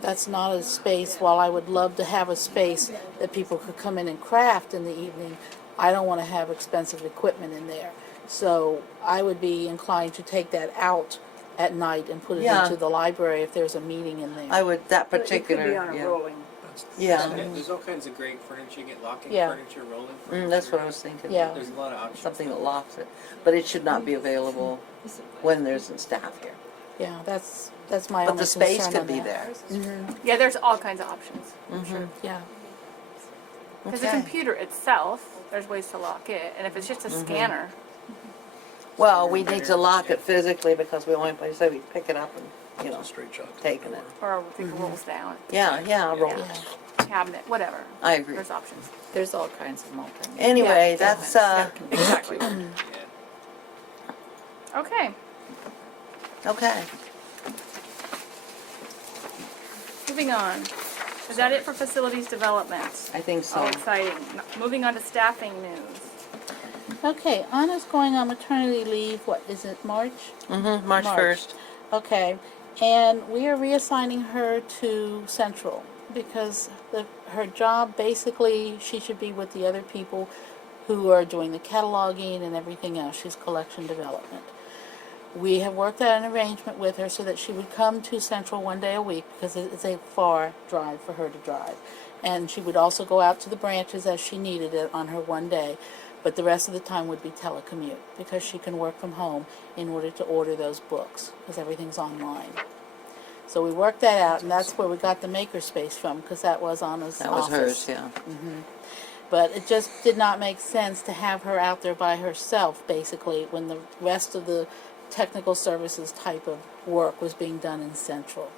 That's not a space, while I would love to have a space that people could come in and craft in the evening, I don't want to have expensive equipment in there. So I would be inclined to take that out at night and put it Yeah. into the library if there's a meeting in there. I would, that But it could be particular, on a yeah. rolling. Yeah, There's all kinds of great furniture, you get locking Yeah. furniture, rolling furniture. that's what I was thinking. Yeah. There's a lot of options. Something that locks it. But it should not be available when there isn't staff here. Yeah, that's my But only the space concern could on be that. there. Yeah, there's all kinds of options. Yeah. Because the Okay. computer itself, there's ways to lock it, and if it's just a scanner, Well, we need to lock it physically because we only, like I said, we pick it up and, you know, It's a straight shot. to the taking door. it. or if it rolls down, Yeah, roll. Yeah. cabinet, whatever. I agree. There's options. There's all kinds of multi. Anyway, Yeah, that's, Exactly. Yeah. Okay, okay. moving on. Is that it for facilities development? I think so. Oh, exciting. Moving on to staffing news. Okay, Anna's going on maternity leave, what, is it March? Mm-hmm, March 1st. Okay, and we are reassigning her to Central because her job, basically, she should be with the other people who are doing the cataloging and everything else. She's collection development. We have worked out an arrangement with her so that she would come to Central one day a week because it's a far drive for her to drive. And she would also go out to the branches as she needed it on her one day, but the rest of the time would be telecommute because she can work from home in order to order those books because everything's online. So we worked that out, and that's where we got the makerspace from because that was Anna's That was office. hers, yeah. But it just did not make sense to have her out there by herself, basically, when the rest of the technical services type of work was being done in Central.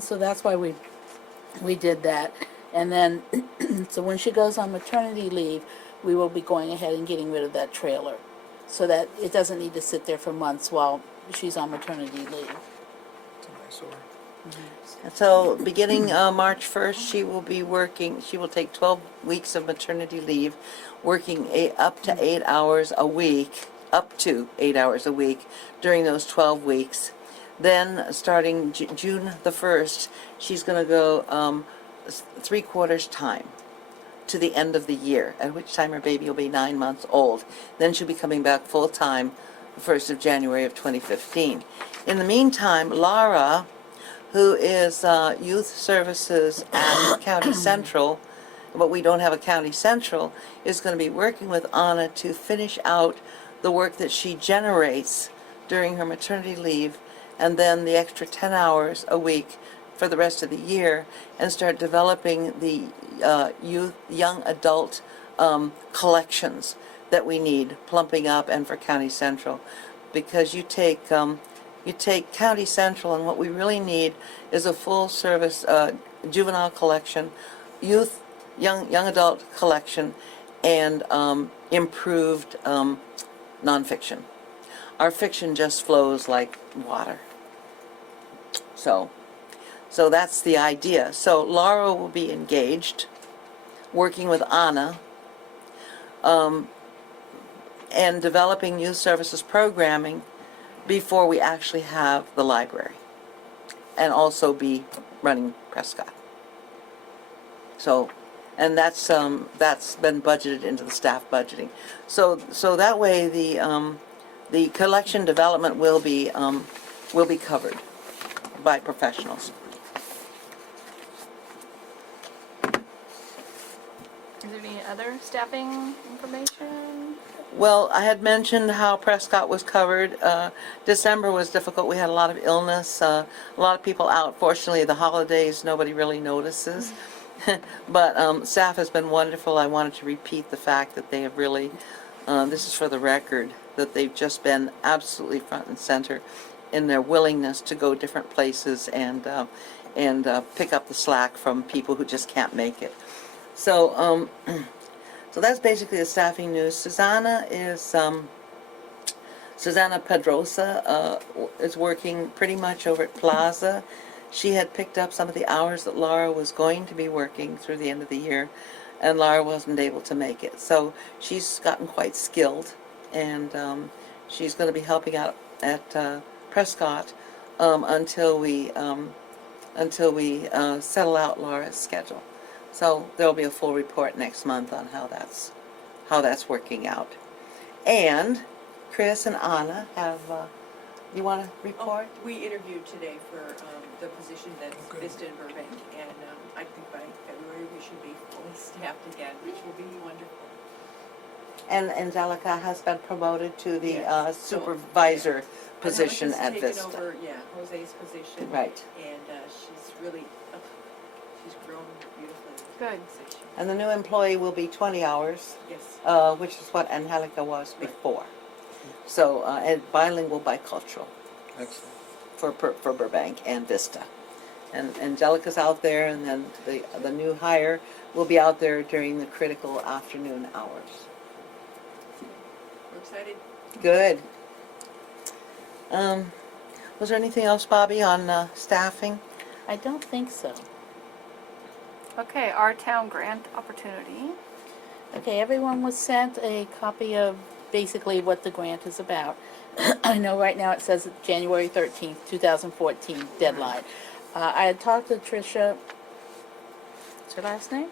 So that's why we did that. And then, so when she goes on maternity leave, we will be going ahead and getting rid of that trailer. so that it doesn't need to sit there for months while she's on maternity leave. It's an eyesore. So beginning March 1st, she will take 12 weeks of maternity leave, working up to 8 hours a week, during those 12 weeks. Then, starting June the 1st, she's going to go 3/4 time to the end of the year, at which time her baby will be 9 months old. Then she'll be coming back full time the 1st of January of 2015. In the meantime, Laura, who is Youth Services at County Central, but we don't have a County Central, is going to be working with Anna to finish out the work that she generates during her maternity leave, and then the extra 10 hours a week for the rest of the year, and start developing the young adult collections that we need plumping up, and for County Central. Because you take County Central, and what we really need is a full service juvenile collection, young adult collection, and improved nonfiction. Our fiction just flows like water. So that's the idea. So Laura will be engaged, working with Anna, and developing youth services programming before we actually have the library, and also be running Prescott. So, and that's been budgeted into the staff budgeting. So that way the collection development will be covered by professionals. Is there any other staffing information? Well, I had mentioned how Prescott was covered. December was difficult. We had a lot of illness, a lot of people out. Fortunately, the holidays, nobody really notices. But staff has been wonderful. I wanted to repeat the fact that they have really, this is for the record, that they've just been absolutely front and center in their willingness to go different places and pick up the slack from people who just can't make it. So, so that's basically the staffing news. Susanna Pedrosa is working pretty much over at Plaza. She had picked up some of the hours that Laura was going to be working through the end of the year, and Laura wasn't able to make it. So she's gotten quite skilled, and she's going to be helping out at Prescott until we settle out Laura's schedule. So there'll be a full report next month on how that's working out. And Chris and Anna have, you want to report? We interviewed today for the position that's Vista in Burbank, and I think by February we should be fully staffed again, which will be wonderful. And Angelica has been promoted to the Yes. supervisor position at Angelica's Vista. taken over, Jose's position. Right. And she's really, she's grown beautifully. Good. And the new employee will be 20 hours, Yes. which is what Angelica was before. So, and bilingual, bicultural Excellent. for Burbank and Vista. And Angelica's out there, and then the new hire will be out there during the critical afternoon hours. We're excited. Good. Was there anything else, Bobby, on staffing? I don't think so. Okay, our town grant opportunity. Okay, everyone was sent a copy of basically what the grant is about. I know right now it says it's January 13th, 2014 deadline. I had talked to Tricia, what's her last name?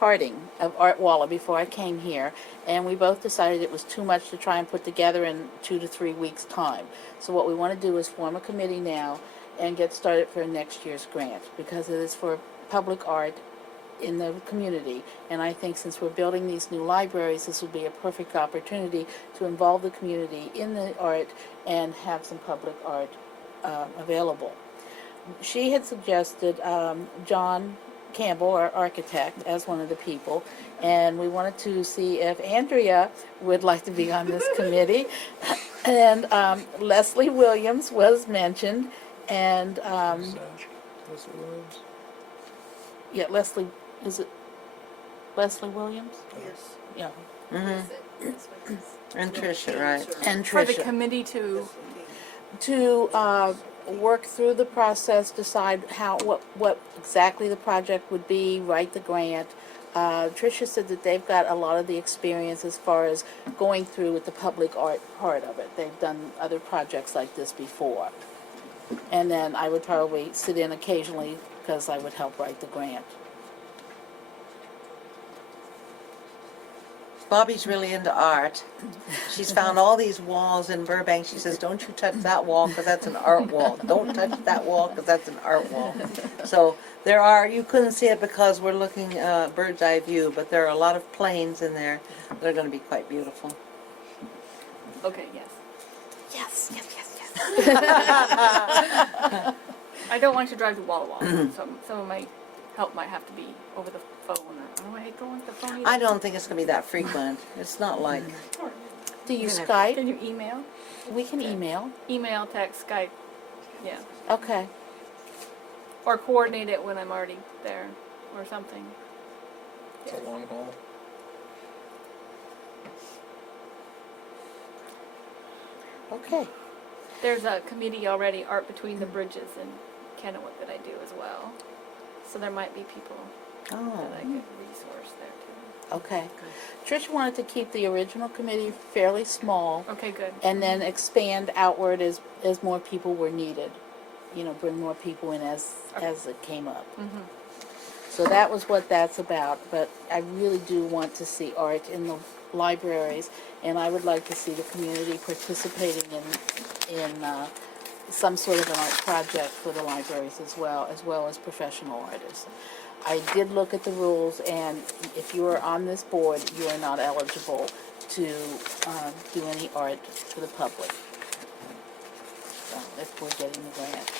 Harding of Art Walla before I came here, and we both decided it was too much to try and put together in 2 to 3 weeks' time. So what we want to do is form a committee now and get started for next year's grant, because it is for public art in the community. And I think since we're building these new libraries, this would be a perfect opportunity to involve the community in the art and have some public art available. She had suggested John Campbell, our architect, as one of the people, and we wanted to see if Andrea would like to be on this committee. And Leslie Williams was mentioned, and Leslie Williams. yeah, Leslie, is it Leslie Williams? Yes. Yeah. Mm-hmm. That's what it is. And Tricia, right. and For the Tricia. committee To work through the process, decide what exactly the project would be, write the grant. Tricia said that they've got a lot of the experience as far as going through with the public art part of it. They've done other projects like this before. And then I would probably sit in occasionally because I would help write the grant. Bobby's really into art. She's found all these walls in Burbank. She says, don't you touch that wall because that's an art wall. Don't touch that wall because that's an art wall. So there are, you couldn't see it because we're looking bird's eye view, but there are a lot of planes in there that are going to be quite beautiful. Okay, yes. Yes, yes, yes, yes. I don't want to drive to Walla Walla, so some of my help might have to be over the phone, or I don't want the phone either. I don't think it's going to be that frequent. It's not like, Do you Skype? Can you email? We can email. Email, text, Skype, yeah. Okay. Or coordinate it when I'm already there, or something. It's a long haul. Okay. There's a committee already, Art Between the Bridges in Kennewick, that I do as well. So there might be people that I could resource there too. Okay. Tricia wanted to keep the original committee fairly small Okay, good. and then expand outward as more people were needed. You know, bring more people in as it came up. Mm-hmm. So that was what that's about. But I really do want to see art in the libraries, and I would like to see the community participating in some sort of an art project for the libraries as well as professional artists. I did look at the rules, and if you are on this board, you are not eligible to do any art for the public. So if we're getting the grant.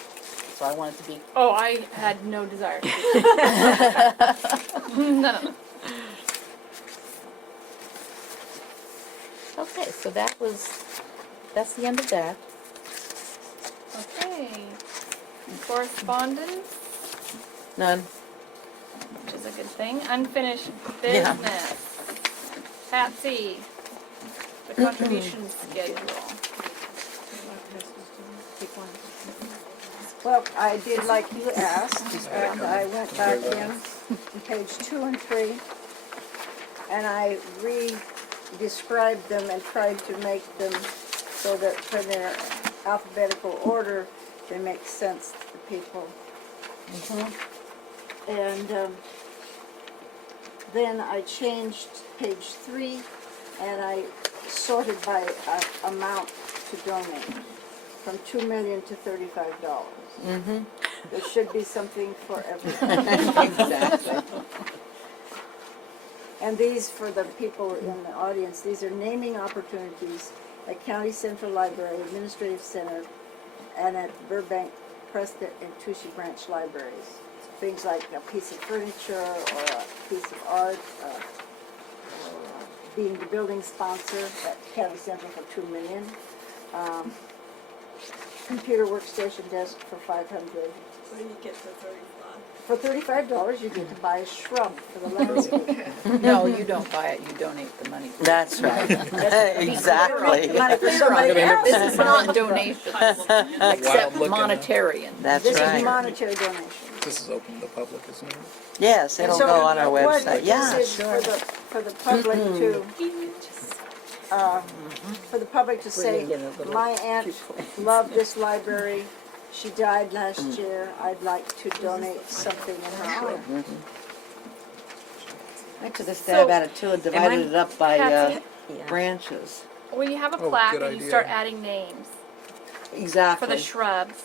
So I want it to be. Oh, I had no desire to do that. None of them. Okay, so that's the end of that. Okay. Correspondence, none. which is a good thing. Unfinished Yeah. business. Patsy, the contribution schedule. Well, I did like you asked, and I went back in, page 2 and 3, and I re-described them and tried to make them so that when they're alphabetical order, they make sense to people. And then I changed page 3, and I sorted by amount to donate, from $2 million to $35. There should be something for everyone. Exactly. And these, for the people in the audience, these are naming opportunities at County Central Library, Administrative Center, and at Burbank, Prescott, and Touchy Branch Libraries. Things like a piece of furniture or a piece of art, or being the building sponsor at County Central for $2 million. Computer workstation desk for $500. So you get the 35. For $35, you get to buy a shrub for the landscape. No, you don't buy it, you donate the money. That's right. Exactly. Money for somebody else. This is not donation, except looking. monetarian. That's This is right. monetary donation. This is open to the public, isn't it? Yes, it'll So go on our what website. Yeah, this is sure. for the public to, for the public to say, my aunt loved this library, she died last year, I'd like to donate something in her honor. I took a stab at it too and divided it up by Patsy, branches. when you have a Oh, plaque good and you idea. start adding names for Exactly. the shrubs,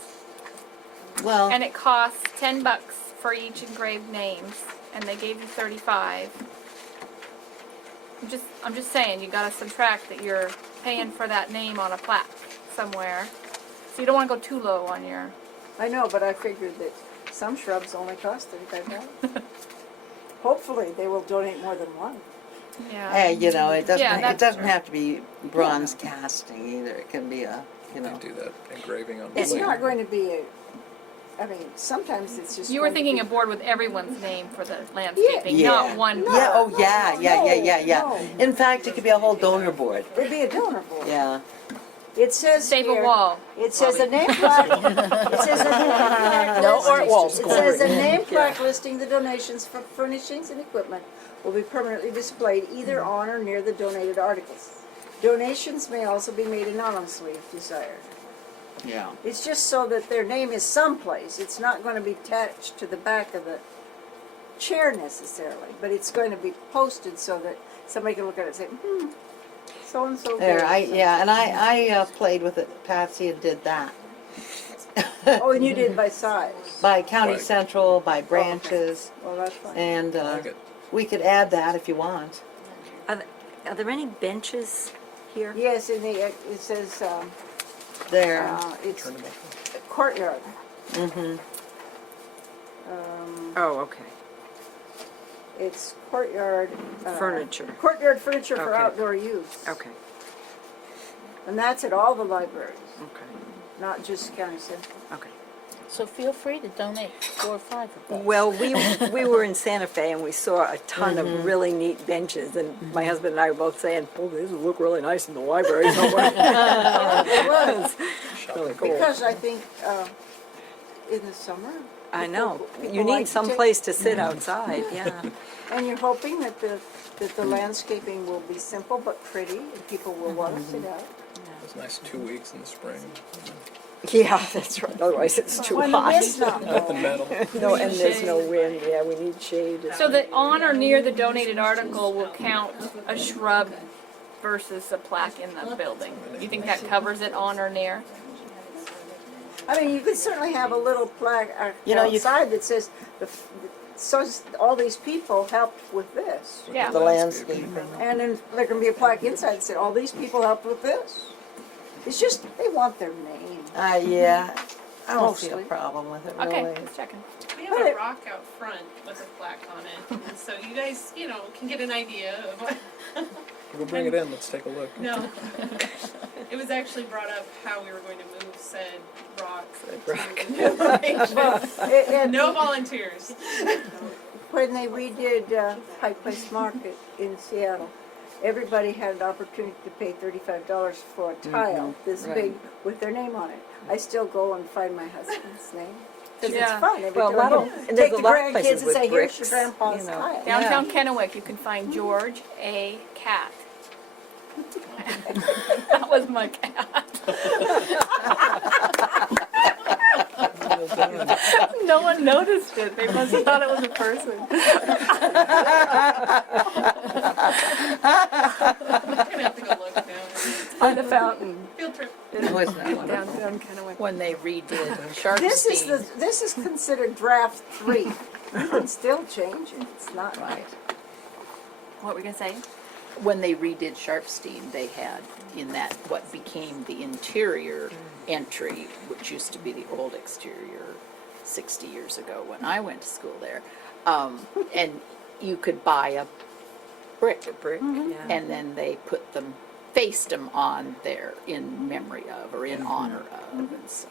Well, and it costs $10 for each engraved names, and they gave you 35. I'm just saying, you gotta subtract that you're paying for that name on a plaque somewhere. So you don't want to go too low on your. I know, but I figured that some shrubs only cost $35. Hopefully, they will donate more than one. Yeah. hey, you know, it Yeah, doesn't that's have to be bronze casting either. It can be a, you You know. can do that engraving on It's wood. not going to be I mean, sometimes it's just. You were going to thinking be- a board with everyone's name for the landscaping, Yeah. not one. No. Yeah, oh, yeah. No. In fact, it could be a whole donor board. It'd be a donor board. Yeah. It says Save a here- wall. It says a name plaque, it says a name plaque No list- art walls, It says a Corey. name plaque listing the donations for furnishings and equipment will be permanently displayed either on or near the donated articles. Donations may also be made anonymously if desired. Yeah. It's just so that their name is someplace. It's not going to be attached to the back of the chair necessarily, but it's going to be posted so that somebody can look at it and say, so-and-so. There, gave." and I played with it, Patsy, and did that. Oh, and you did by size. By county Right. central, by branches, Well, that's fine. and, I like it. we could add that if you want. Are there any benches here? Yes, and it says, There. it's Turn them up. courtyard. Mm-hmm. Oh, okay. It's courtyard. Furniture. Courtyard furniture for Okay. outdoor use. Okay, And that's at all the libraries, okay, not just county center. okay. So feel free to donate 4 or 5 of those. Well, we were in Santa Fe and we saw a ton of really neat benches, and my husband and I were both saying, "Oh, these would look really nice in the library somewhere." It was, Really cool. because I think, in the summer. I know. people You like need to some take- place to sit outside, yeah. And you're hoping that the landscaping will be simple but pretty, and people will want to sit out. It's nice 2 weeks in the spring. Yeah, that's right. Otherwise, it's too When the hot. wind's not Nothing blowing. metal. No, and there's no wind. Yeah, we need shade. So that on or near the donated article will count a shrub versus a plaque in the building. You think that covers it on or near? I mean, you could certainly have a little plaque You know, you- outside that says, so all these people helped with this. Yeah. The landscaping. And then there can be a plaque inside that said, all these people helped with this. It's just, they want their name. Yeah, I don't see a Mostly. problem with it, really. Okay, just checking. We have a rock out front with a plaque on it, and so you guys, can get an idea of what. We'll bring it in, let's take a look. No. It was actually brought up how we were going to move said rock to the new location. And No volunteers. when they redid Pike Place Market in Seattle, everybody had an opportunity to pay $35 for a tile this right. big with their name on it. I still go and find my husband's name. Because Yeah. it's fun. Every Well, a time lot you of- and there's take a the lot of places grandkids and with say, here's bricks, your grandpa's you know. tile. Downtown Kennewick, you can find George A. Cat. That was my cat. No one noticed it. They must have thought it was a person. I'm gonna have to go look now. By the fountain. Field trip. Wasn't that wonderful? Downtown Kennewick. When they redid This is Sharpstein. this is considered draft 3. You can still change it. It's not right. What were we gonna say? When they redid Sharpstein, they had in that what became the interior entry, which used to be the old exterior 60 years ago when I went to school there. And you could buy a brick, yeah. and then they faced them on there in memory of or in honor of, and so.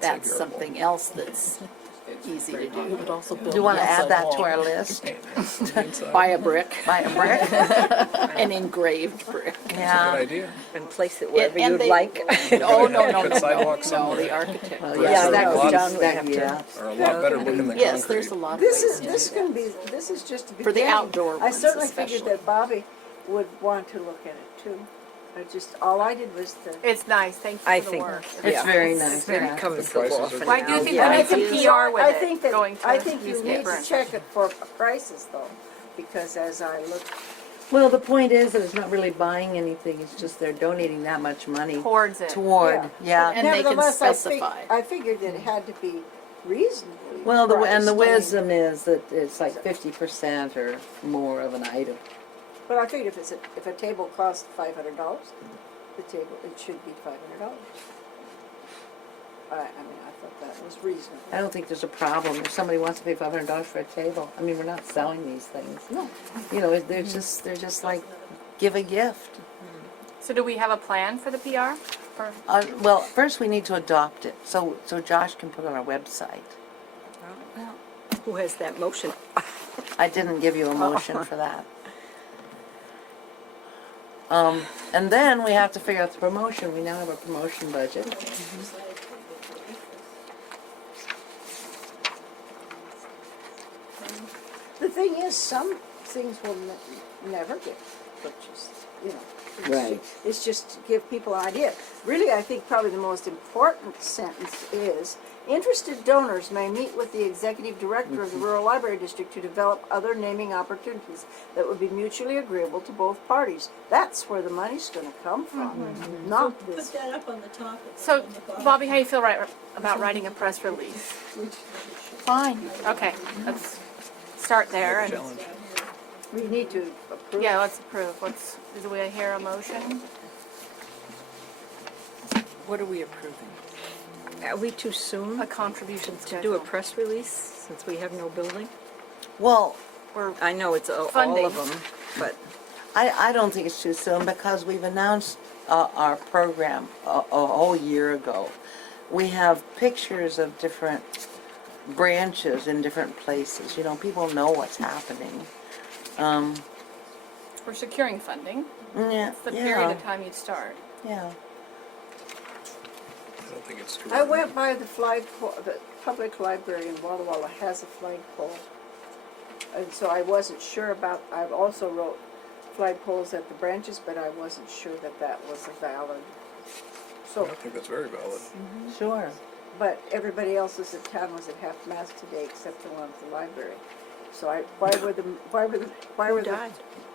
That's something else that's easy to do. But also Do build you want to the add outside that wall. to our list? Buy a brick, Buy a brick? an engraved brick. Good Yeah. idea. And place it wherever And you'd they- like. Oh, no, Put sidewalks no, somewhere. the architect. Well, Bricks yeah, are that a goes lot- down, we have to. Are a lot better looking than Yes, concrete. there's a lot of This ways is to this do can be this is just a For the beginning. outdoor I ones certainly figured especially. that Bobby would want to look at it too. All I did was the. It's nice. Thank you I for the think- work. It's very nice, Maybe yeah. comes The prices off are and Well, I do out. think Yeah. we need some PR with I it, think that going to I think you need newspaper. to check it for prices though, because as I look, Well, the point is that it's not really buying anything, it's just they're donating that much money Towards it. toward, yeah. And they can nevertheless, specify. I figured that it had to be reasonably. Well, and the priced. I mean, wisdom is that it's like 50% or more of an item. But I figured if a table costs $500, the table it should be $500. I mean, I thought that was reasonable. I don't think there's a problem if somebody wants to pay $500 for a table. I mean, we're not selling these things. No. You know, they're just like, give a gift. So do we have a plan for the PR? Or, Well, first we need to adopt it, so Josh can put it on our website. Who has that motion? I didn't give you a motion for that. And then we have to figure out the promotion. We now have a promotion budget. The thing is, some things will never get purchased, you know. It's Right. It's just to give people an idea. Really, I think probably the most important sentence is, interested donors may meet with the executive director of the Rural Library District to develop other naming opportunities that would be mutually agreeable to both parties. That's where the money's gonna come from, not Put this. that up on the top. so, Bobby, how you feel about writing a press release? Fine. Okay, let's start there. And, Challenge. We need to approve. yeah, let's approve. Do we hear a motion? What are we approving? Are we too soon A contribution to schedule. do a press release since we have no building? Well, Or I know it's all Funding. of them, but I don't think it's too soon because we've announced our program a whole year ago. We have pictures of different branches in different places. You know, people know what's happening. we're securing funding. Yeah, It's the period of time you'd start. yeah. I don't think it's too. I went by the flagpole, the public library in Walla Walla has a flagpole. And so I wasn't sure about, I also wrote flagpoles at the branches, but I wasn't sure that that was a valid. I So, think that's very valid. Sure. but everybody else's in town was at half-mast today except the one at the library. So why were the died?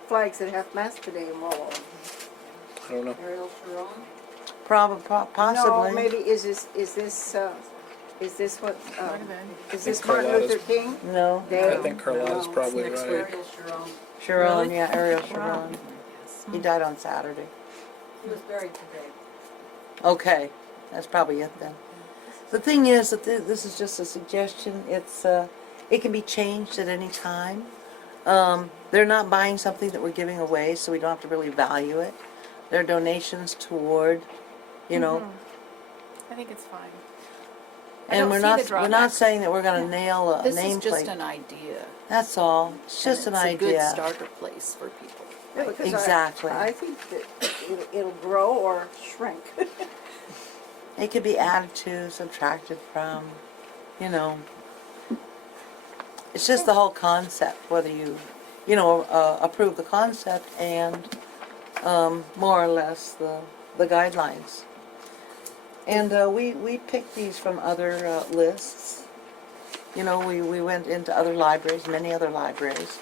flags at half-mast today in Walla Walla? I don't know. Ariel Sharon? Possibly. No, maybe, is this what, Might have been. is this Think Martin Carlotta's- Luther King No. I think Carlotta's probably next right. Sharon, yeah, Ariel Sharon. He died on Saturday. He was buried today. Okay, that's probably it then. The thing is that this is just a suggestion. It can be changed at any time. They're not buying something that we're giving away, so we don't have to really value it. They're donations toward, you know, I think it's fine. I and don't we're see not the we're drawback. not saying that we're going to nail a This is just nameplate. an idea. That's all. It's just an and it's a good idea. starter place for people. Yeah, because Exactly. I think that it'll grow or shrink. It could be added to, subtracted from, you know. It's just the whole concept, whether you approve the concept and more or less the guidelines. And we picked these from other lists. You know, we went into other libraries, many other libraries,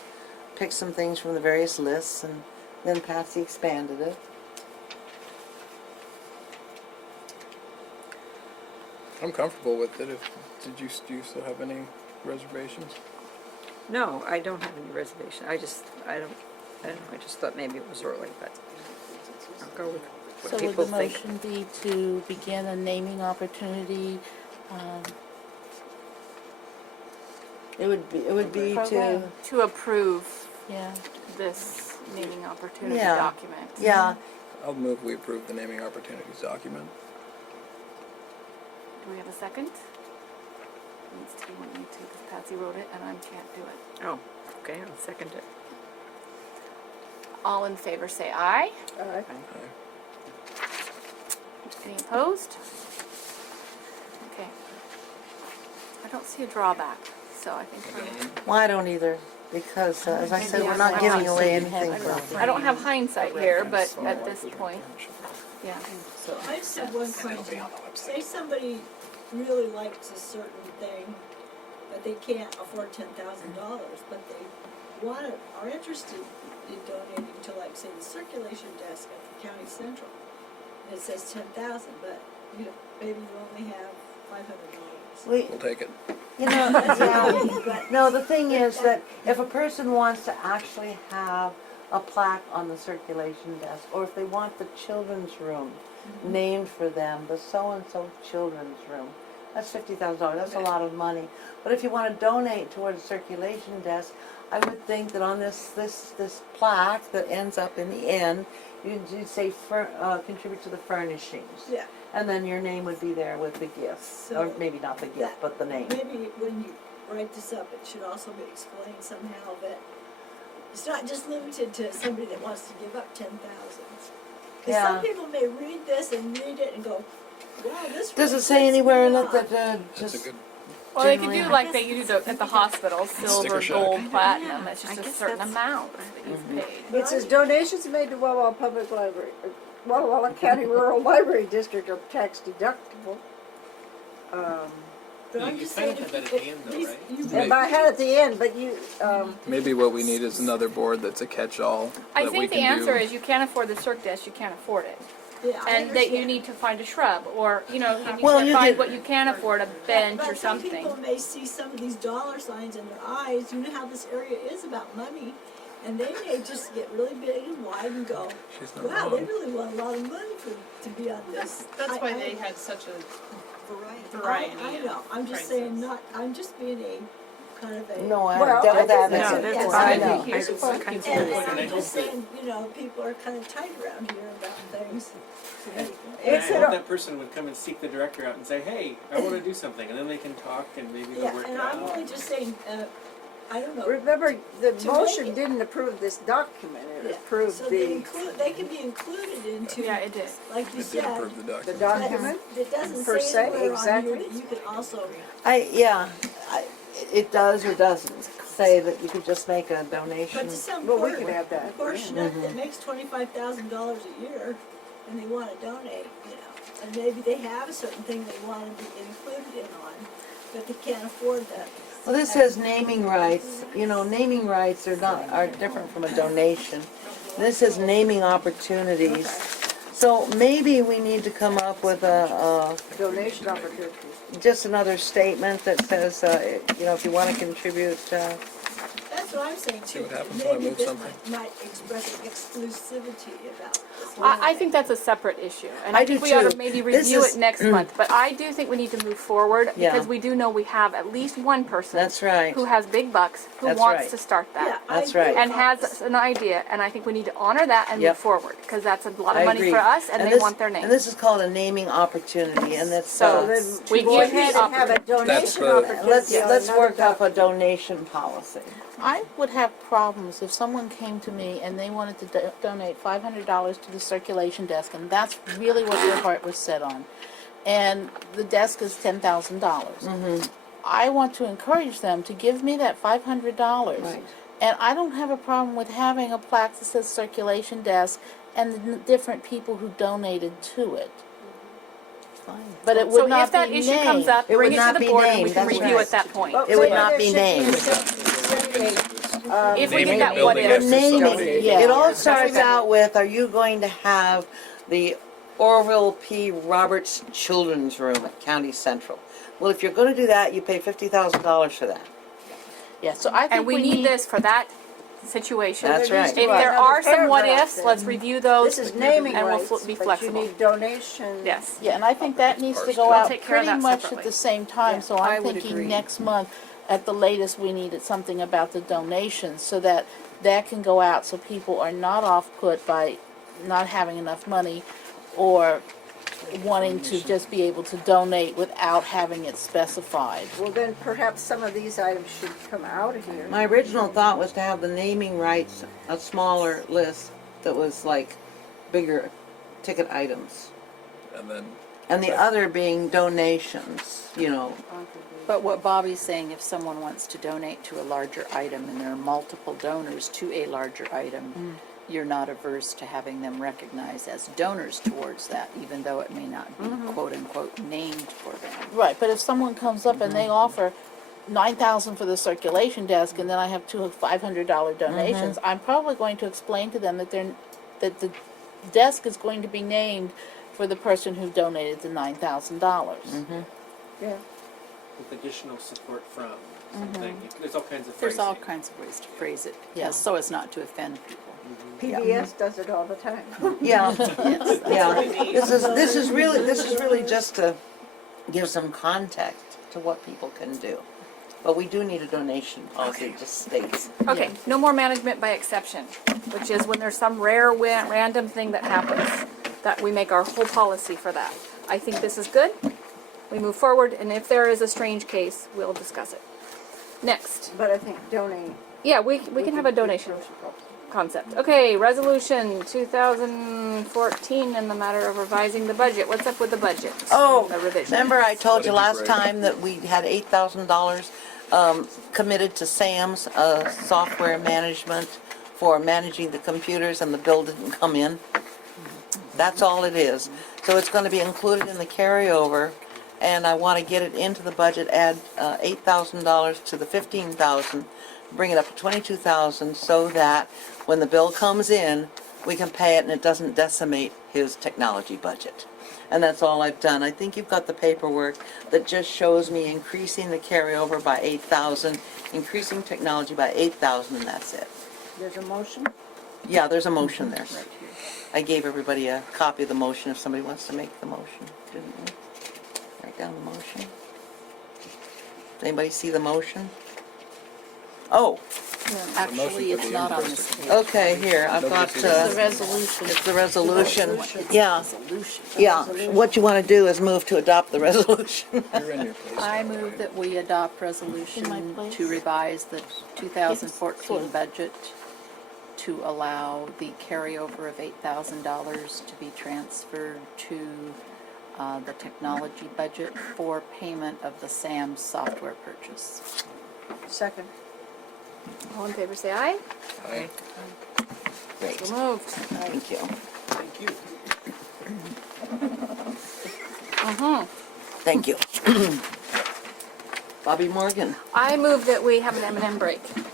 picked some things from the various lists, and then Patsy expanded it. I'm comfortable with it. Do you still have any reservations? no, I don't have any reservation. I don't know, I just thought maybe it was early, but I'll go with what So would people the think. motion be to begin a naming opportunity, It would be to, Program. To approve yeah, this naming opportunity Yeah. document. yeah, I'll move we approve the naming opportunities document. Do we have a second? It needs to be one of you two, because Patsy wrote it and I can't do it. Oh, okay, I'll second it. All in favor say aye. Aye. Any opposed? Okay. I don't see a drawback, so I think well, I don't either, because as I said, we're Yeah, not I'm giving not away saying anything have for. I don't have hindsight here, but at this point, yeah. So I just have one question. Say somebody really likes a certain thing, but they can't afford $10,000, but they are interested in donating to, like, say, the circulation desk at the county central. And it says 10,000, but, maybe you only have $500. We'll take it. You know, no, the thing is that if a person wants to actually have a plaque on the circulation desk, or if they want the children's room named for them, the so-and-so children's room, that's $50,000. That's a lot of money. But if you want to donate towards the circulation desk, I would think that on this plaque that ends up in the end, you'd say contribute to the furnishings. Yeah. And then your name would be there with the gift, or So maybe not the gift, that- but the name. Maybe when you write this up, it should also be explained somehow that it's not just limited to somebody that wants to give up 10,000. Because Yeah. some people may read this and read it and go, wow, this Does really it say puts anywhere in me it off." that That's a just good. Well, they could Generally, do I like they use at the hospital, silver, Sticker shock. gold, platinum, it's I just a guess certain that's- amount that you've paid. But It says donations made to Walla Walla Public Library, Walla Walla County Rural Library District are tax deductible. But You I'm could just kind saying, of have if that at the end though, these- right? you Maybe. And I had at the end, but you, Maybe what we need is another board that's a catch-all I that we think the can answer do. is you can't afford the circ desk, you can't afford it. yeah, I And that you understand. need to find a shrub, or, you know, you Well, need you to find could- what you can afford, a bench or But some something. people may see some of these dollar signs in their eyes, you know how this area is about money, and they may just get really big and wide and go, She's not wow, they wrong. really want a lot of money to be on this. That's why I- they had such a Variety. variety I of know, I'm just saying, prices. I'm just being a, kind of a. no, Well, devil's I think- advocate. No, that's I fine. know. Here's what people And do. I'm just saying, you know, people are kind of tight around here about things. And It's I an- hope that person would come and seek the director out and say, hey, I wanna do something, and then they can talk and maybe they'll Yeah, work it and out. I'm only just saying, I don't know. remember, the To make motion it- didn't approve this document, it Yeah, approved So they the they can be included into, Yeah, it did. like you It did said, approve the the document. document. it doesn't Per say se, anywhere on exactly. here that you can also, It does or doesn't say that you could just make a but donation. to some Well, we poor, could have that. poor yeah. schnook that makes $25,000 a year and they wanna donate, you know, and maybe they have a certain thing they wanna be included in on, but they can't afford that. Well, this says naming rights. You know, naming rights are different from a donation. This is naming opportunities. So maybe we need to come up with Donation opportunity. just another statement that says, you know, if you want to contribute, That's what I'm saying See too. what happens when I Maybe move this something. might express an exclusivity about this whole I thing. think that's a separate issue, and I I do think we ought to too. maybe This review is- it next month. But I do think we need to move forward Yeah. because we do know we have at least one person that's right. who has big bucks who That's wants right. to start that. Yeah, I That's agree right. with And all has this. an idea, and I think we need to honor that and Yep. move forward because that's a lot I of money agree. for us, and they this- want their name. And this is called a naming opportunity, and that's, So then we go give ahead him and have a donation That's the- opportunity. let's on work another up a donation policy. I would have problems if someone came to me and they wanted to donate $500 to the circulation desk, and that's really what their heart was set on. And the desk is $10,000. I want to encourage them to give me that $500. Right. And I don't have a problem with having a plaque that says circulation desk and the different people who donated to it. Fine. But it So would not if that be issue comes named. up, It would bring it to not the be board and we named, can that's review right. at that point. But It would maybe not there be should named. If we Naming get a that what building if. The after naming, somebody. Yeah. it all starts out with, are you going to have the Orville P. Roberts Children's Room at County Central? Well, if you're gonna do that, you pay $50,000 for that. Yeah, so I think And we need this for that situation. That's there needs right. to If be there another are some what paragraph ifs, then. let's review those. This is naming and we'll rights, be but you flexible. need donation. Yes. Yeah, and I think that needs to go We'll out take care of pretty that much separately. at the same time, so I I'm would thinking agree. next month, at the latest, we needed something about the donations, so that that can go out, so people are not off-put by not having enough money, or wanting to just be able to donate without having it specified. Well, then perhaps some of these items should come out of here. My original thought was to have the naming rights, a smaller list that was like bigger ticket items. And then And the other being donations, you know. But what Bobby's saying, if someone wants to donate to a larger item and there are multiple donors to a larger item, you're not averse to having them recognized as donors towards that, even though it may not be quote-unquote named for them. Right, but if someone comes up and they offer $9,000 for the circulation desk, and then I have two $500 donations, I'm probably going to explain to them that that the desk is going to be named for the person who donated the $9,000. Yeah. With additional support from something. There's all kinds of There's all phrasing. kinds of ways to phrase it, Yeah. so as not to offend people. PBS does it all the time. Yeah, yeah. This is really just to give some context to what people can do. but we do need a donation policy, it just states. Okay, no more management by exception, which is when there's some rare, random thing that happens, that we make our whole policy for that. I think this is good. We move forward, and if there is a strange case, we'll discuss it. Next. But I think donate. Yeah, we can have a donation concept. Okay, resolution 2014 in the matter of revising the budget. What's up with the budget? Oh, The revision. remember I told What you did you last break? time that we had $8,000 committed to Sam's software management for managing the computers, and the bill didn't come in? That's all it is. So it's gonna be included in the carryover, and I wanna get it into the budget, add $8,000 to the 15,000, bring it up to 22,000, so that when the bill comes in, we can pay it and it doesn't decimate his technology budget. And that's all I've done. I think you've got the paperwork that just shows me increasing the carryover by 8,000, increasing technology by 8,000, and that's it. There's a motion. Yeah, there's a motion there. I gave everybody a copy of the motion if somebody wants to make the motion, didn't we? Write down the motion. Does anybody see the motion? Oh, Actually, it's not on this page. okay, here, I've got, It's the resolution. it's the resolution. Yeah, Resolution. yeah. What you want to do is move to adopt the resolution. You're in your place. I now, move right? that we adopt In my resolution place? to revise the 2014 Yes. budget to allow the carryover of $8,000 to be transferred to the technology budget for payment of the SAM software purchase. Second. All in favor, say aye. Aye. Great, So moved. thank you. Thank you. Thank you. Bobby Morgan. I move that we have an M&M break. Do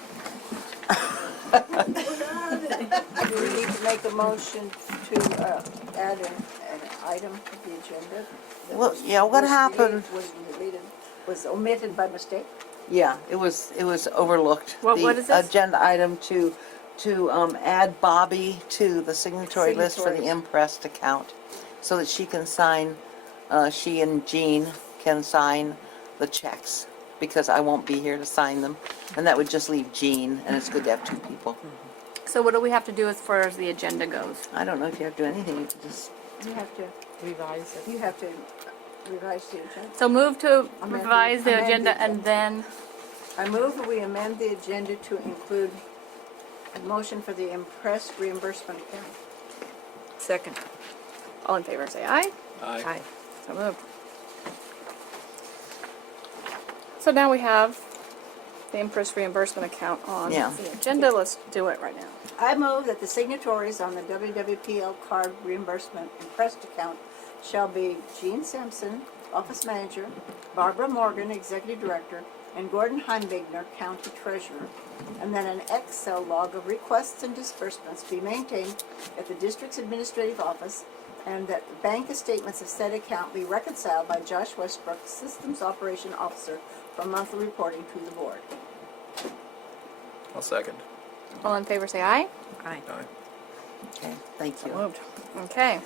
we need to make a motion to add an item to the agenda? that Well, was- yeah, what was happened- was omitted by mistake? Yeah, it was overlooked. What is The this? agenda item to add Bobby to the signatory list for the Signatories. Impressed account, so that she can sign, she and Jean can sign the checks, because I won't be here to sign them, and that would just leave Jean, and it's good to have two people. So what do we have to do as far as the agenda goes? I don't know if you have to do anything, you can just, You have to, Revise it. you have to revise the agenda. So move to Amend the- revise the amend the agenda and then, I move that we amend the agenda to include a motion for the impressed reimbursement account. Second. all in favor, say aye. Aye. Aye. So moved. So now we have the interest reimbursement account on Yeah. the agenda. Let's do it right now. I move that the signatories on the WWPL card reimbursement impressed account shall be Jean Sampson, Office Manager, Barbara Morgan, Executive Director, and Gordon Heimbigner, County Treasurer, and then an Excel log of requests and disbursements be maintained at the district's administrative office, and that bank statements of said account be reconciled by Josh Westbrook, Systems Operation Officer, for monthly reporting to the board. I'll second. All in favor, say aye. Aye. Aye. okay, thank you. Moved. Okay.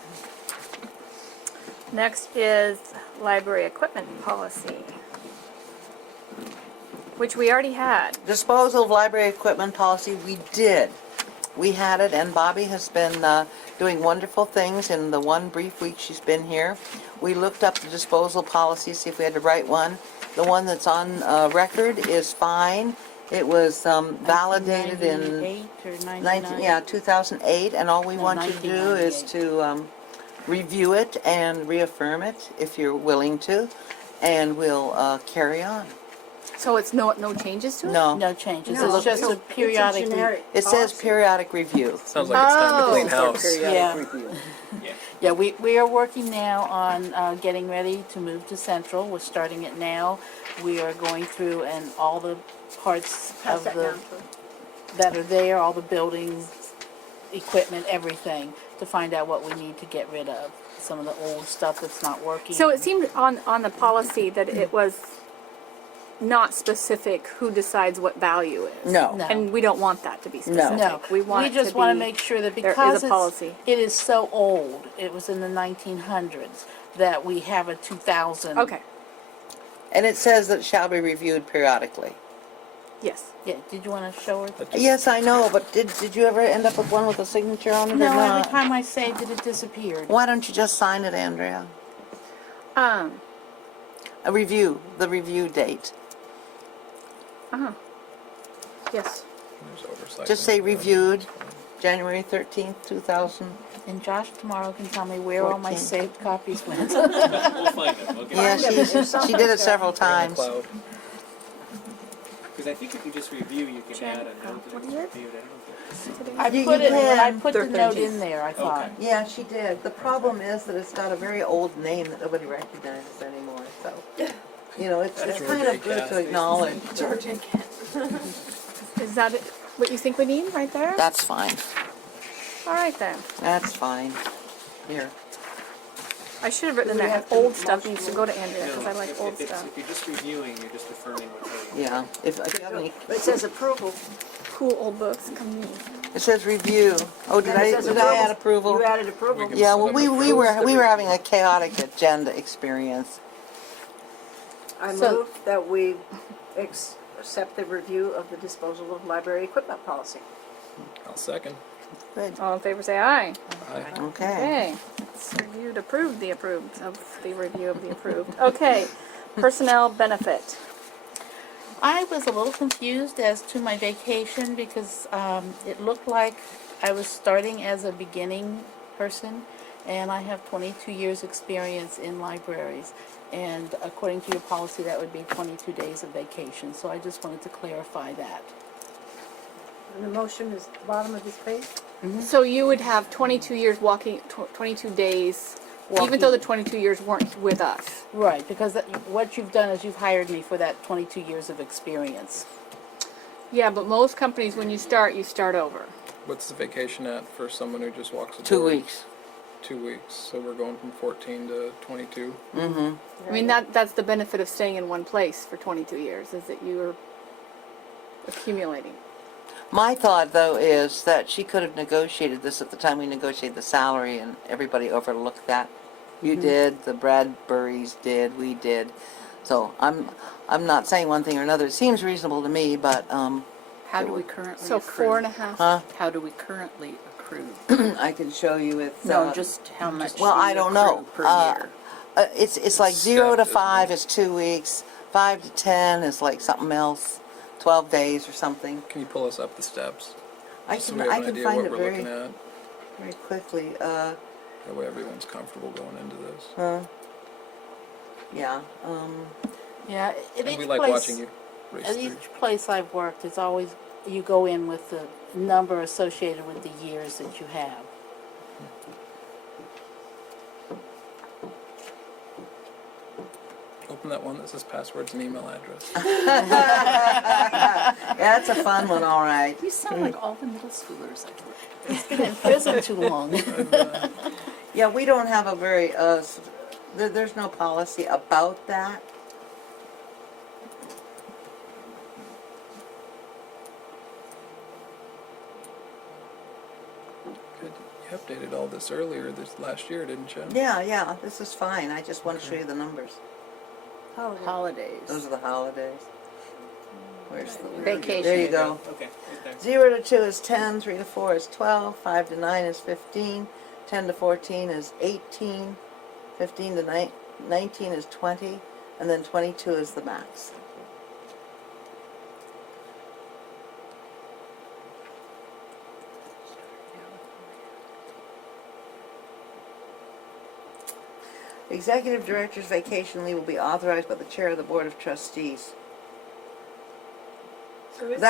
Next is library equipment policy, which we already had. Disposal of library equipment policy, we did. We had it, and Bobby has been doing wonderful things in the one brief week she's been here. We looked up the disposal policy, see if we had to write one. The one that's on record is fine. It was validated in 98 or 99? 2008, and all we No, want you to do is 1998. to review it and reaffirm it if you're willing to, and we'll carry on. So it's no changes to it? No, No changes, No, it's just a periodic. It's a generic it says policy. periodic review. Sounds like it's time to clean Oh. house. Yeah. Yeah. Yeah, we are working now on getting ready to move to Central. We're starting it now. We are going through and all the parts Pass of that the, down to that are there, all the buildings, equipment, everything, to find out what we need to get rid of. Some of the old stuff that's not working. So it seemed on the policy that it was not specific who decides what value is. No. No. And we don't want that to be specific. No, We want it just to want to be- make sure that there is because a policy. it is so old, it was in the 1900s, that we have a 2000. Okay, And it says that it shall be reviewed periodically. Yes. Yeah, did you want to show her? Yes, I know, but did you ever end up with one with a signature on it or No, every not? time I saved it, it disappeared. Why don't you just sign it, Andrea? Um, A review, the review date. yes. There's oversight. Just say reviewed, January 13th, 2000. And Josh tomorrow can tell me where all my 14. saved copies went. We'll find them, okay? Yeah, she did it several They're in times. the cloud. Because I think if you just review, you can add a note that it was reviewed. I don't think. I You put it, can. I put the note 13th. in there, I thought. Okay. Yeah, she did. The problem is that it's got a very old name that nobody recognizes anymore, so. You know, it's That's kind George of good A. to Cass. acknowledge. George and Ken. Is that it, what you think we need right there? That's fine. All right then. That's fine. Here. I should have written Do we that have to old stuff motion needs to go to Andrea because I No, like if old it's- stuff. If you're just reviewing, you're just affirming what's already. Yeah. If you have any, But it says approval. Cool old books. Come in. it says review. Oh, did And it I says add approval? You added approval. We can- Yeah, well, we were Approves the having a chaotic agenda experience. I So- move that we accept the review of the disposal of library equipment policy. I'll second. Good. All in favor, say aye. Aye. Okay. Okay. It's reviewed, approved, the approved of the review of the approved. Okay. Personnel benefit. I was a little confused as to my vacation because it looked like I was starting as a beginning person, and I have 22 years' experience in libraries. And according to your policy, that would be 22 days of vacation. So I just wanted to clarify that. And the motion is at the bottom of this page? So you would have 22 years walking, 22 days, even though the 22 years weren't with us. Right, because what you've done is you've hired me for that 22 years of experience. Yeah, but most companies, when you start over. What's the vacation at for someone who just walks the 2 door? weeks. 2 weeks. So we're going from 14 to 22. Mm-hmm. I mean, that's the benefit of staying in one place for 22 years, is that you're accumulating. My thought, though, is that she could have negotiated this at the time we negotiated the salary, and everybody overlooked that. You did, the Bradburys did, we did. So I'm not saying one thing or another. It seems reasonable to me, but How do we currently So accrue? 4.5. huh? How do we currently accrue? I can show you it's. No, just how much well, do we I don't know. accrue per year? It's like It's 0 to stepped, isn't 5 it? is 2 weeks. 5 to 10 is like something else. 12 days or something. Can you pull us up the steps? I Just so can we have I an can idea find what it we're very looking at. very quickly. That way everyone's comfortable going into this. Yeah. Yeah, at And each we like place, watching you race at through. each place I've worked, it's always, you go in with the number associated with the years that you have. Open that one that says passwords and email address. That's a fun one, all right. You sound like all the middle schoolers I've worked with. It's been in prison too long. Yeah, we don't have a very, there's no policy about that. Good. You updated all this earlier this last year, didn't you? Yeah, this is fine. I just want to show you the numbers. Holidays. Those are the holidays. Where's the Vacation. There you go. Okay, right there. 0 to 2 is 10, 3 to 4 is 12, 5 to 9 is 15, 10 to 14 is 18, 15 to 19 is 20, and then 22 is the max. Executive Director's vacation leave will be authorized by the Chair of the Board of Trustees. So it's,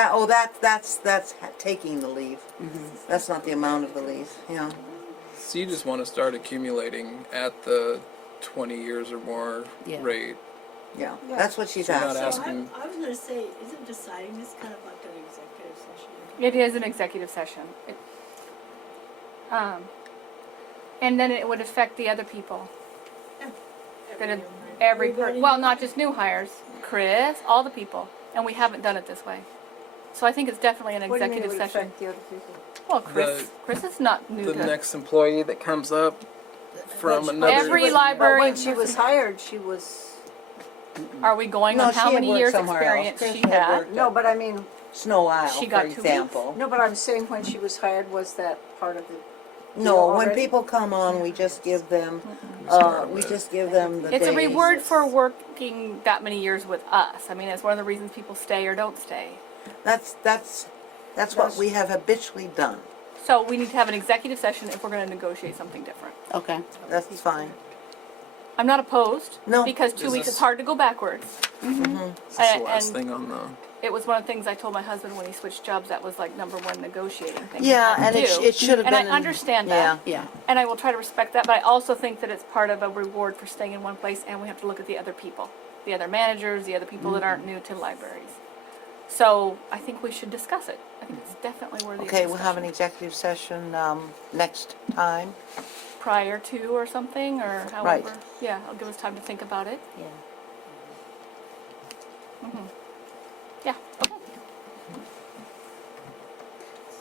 That's taking the leave. That's not the amount of the leave, yeah. So you just want to start accumulating at the 20 years or more Yeah. rate. Yeah, Yeah. that's what she's You're not asking. so asking- I was gonna say, isn't deciding this kind of like an executive session? It is an executive session. And then it would affect the other people. Well, not just new hires, Chris, all the people, and we haven't done it this way. So I think it's definitely an What do you mean it executive would session. affect the other people? Well, Chris is not new The to. next employee that comes up from another. Every But library. when she was hired, she was Are we going No, on how she had many worked years somewhere else. experience she Kristen had had? worked No, but I mean, Snow Isle, She for got 2 weeks? example. no, but I'm saying when she was hired, was that part of the No, when already? people come on, we just give them, start we with- just give them the It's a days. reward for working that many years with us. I mean, it's one of the reasons people stay or don't stay. That's what we have habitually done. So we need to have an executive session if we're gonna negotiate something different. Okay. That's fine. I'm not opposed. No. Because 2 Is weeks, this- it's hard to go backwards. Is this the And- last and- thing on the? It was one of the things I told my husband when he switched jobs, that was like number one negotiating thing. he Yeah, had to and do. it should have been. And I understand that. Yeah. Yeah. And I will try to respect that, but I also think that it's part of a reward for staying in one place, and we have to look at the other people, the other managers, the other people that aren't new to libraries. So I think we should discuss it. I think it's definitely worthy of Okay, we'll have an discussion. executive session, next time. Prior to or something, or Right. however. Yeah, it'll give us time to think about it. Yeah. Yeah, okay.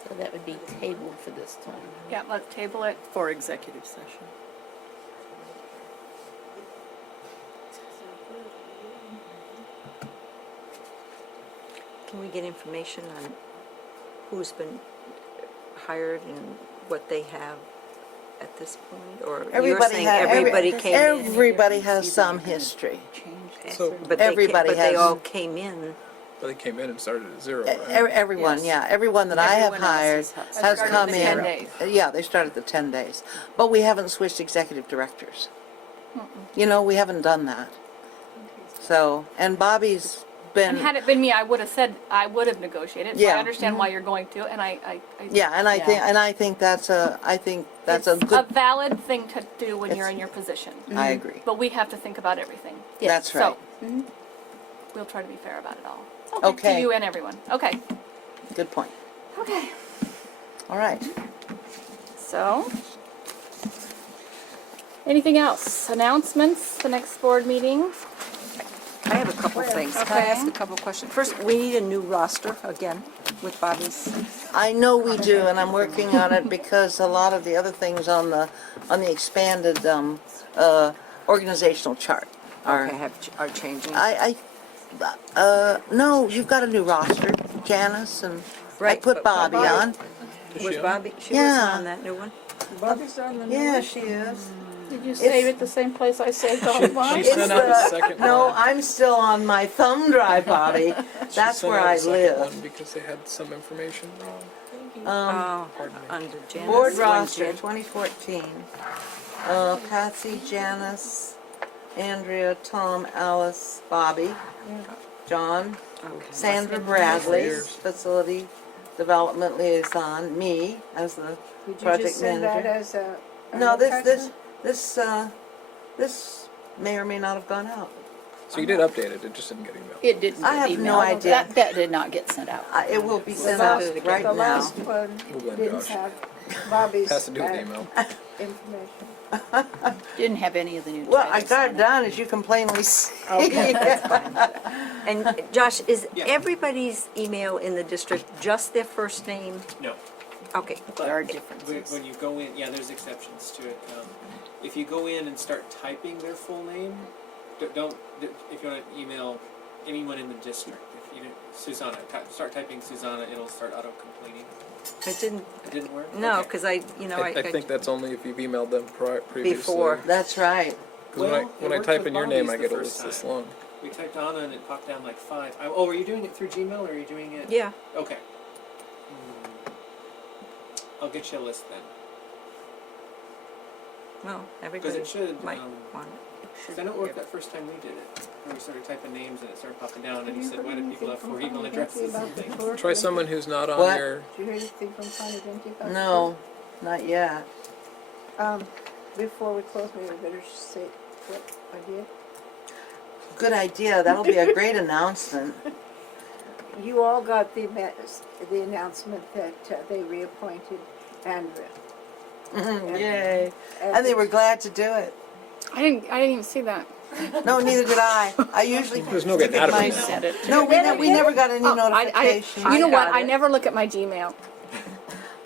So that would be tabled for this time. Yeah, let's table it. For executive session. Can we get information on who's been hired and what they have at this point? Or you're saying everybody came in? Everybody has some history. So- But they everybody but they has- all came in. But they came in and started at zero, right? Everyone, Yes. yeah, everyone that I have Everyone else hired has has started come the 10 in. days. Yeah, they started the 10 days. But we haven't switched executive directors. You know, we haven't done that. So, and Bobby's And been, had it been me, I would have said, I would have negotiated. So I Yeah. understand why you're going to, and I yeah, and I think that's a it's a good, valid thing to do when you're in your position. I agree. But we have to think about everything. That's So, right. we'll try to be fair about it all. Okay. To you and everyone. Okay. Good point. Okay. All right. So, anything else? Announcements, the next board meeting? I have a couple things. Can I ask a couple questions? First, we need a new roster again with Bobby's. I know we do, and I'm working on it because a lot of the other things on the expanded organizational chart are. Okay, are changing. No, you've got a new roster, Janice, and I Right, put but Bobby Bobby- on. Was Bobby, she Yeah. wasn't on that new one? Bobby's on the new Yeah, one? she is. Did you save it the same place I saved all of mine? She sent out the second No, one. I'm still on my thumb drive, Bobby. She That's sent where out I the second live. one because they had some information wrong. Oh, Pardon me. under Janice. Board when roster, Jan- 2014. Patsy, Janice, Andrea, Tom, Alice, Bobby, John, Okay. Sandra For Bradley, years. Facility Development Liaison, me as the Did you project just send that manager. as a? No, advertisement? this may or may not have gone out. So you did update it, it just didn't get emailed. It didn't I get have no emailed. idea. That did not get sent out. It will be The sent out last, right the now. last one We'll blame didn't Josh. have Bobby's Has to do with email. information. Didn't have any of the new Well, I titles got on it done, as you can plainly see. And Josh, is Yeah. everybody's email in the district just their first name? No. Okay. There are When differences. when you go in, yeah, there's exceptions to it. If you go in and start typing their full name, if you want to email anyone in the district, if you didn't, Susanna, start typing Susanna, it'll start auto-completing. It didn't, It didn't work? no, Okay. because I think that's only if you've emailed them previously. Before. That's right. 'Cause when Well, when it I worked type with in your Bobby's name, I the get a first list this time. long. We typed Anna and it popped down like 5. Oh, are you doing it through Gmail or are you doing it? Yeah. Okay. I'll get you a list then. Well, Because everybody it should, might want it. because I know it worked that first time we did it. Where we started typing names and it started popping down and he said, why do people have 4 email addresses and things? Try someone who's not on What? your. Did you hear anything from Connie Dempsey about No, not yet. this? Before we close, maybe we better say what idea. Good idea, that'll be a great announcement. You all got the announcement that they reappointed Andrea. Yay. And they were glad to do it. I didn't even see that. No, neither did I. I usually. There's no getting out of my- it now. Sent it to No, we never got any Oh, notification. you know what? got I it. never look at my Gmail.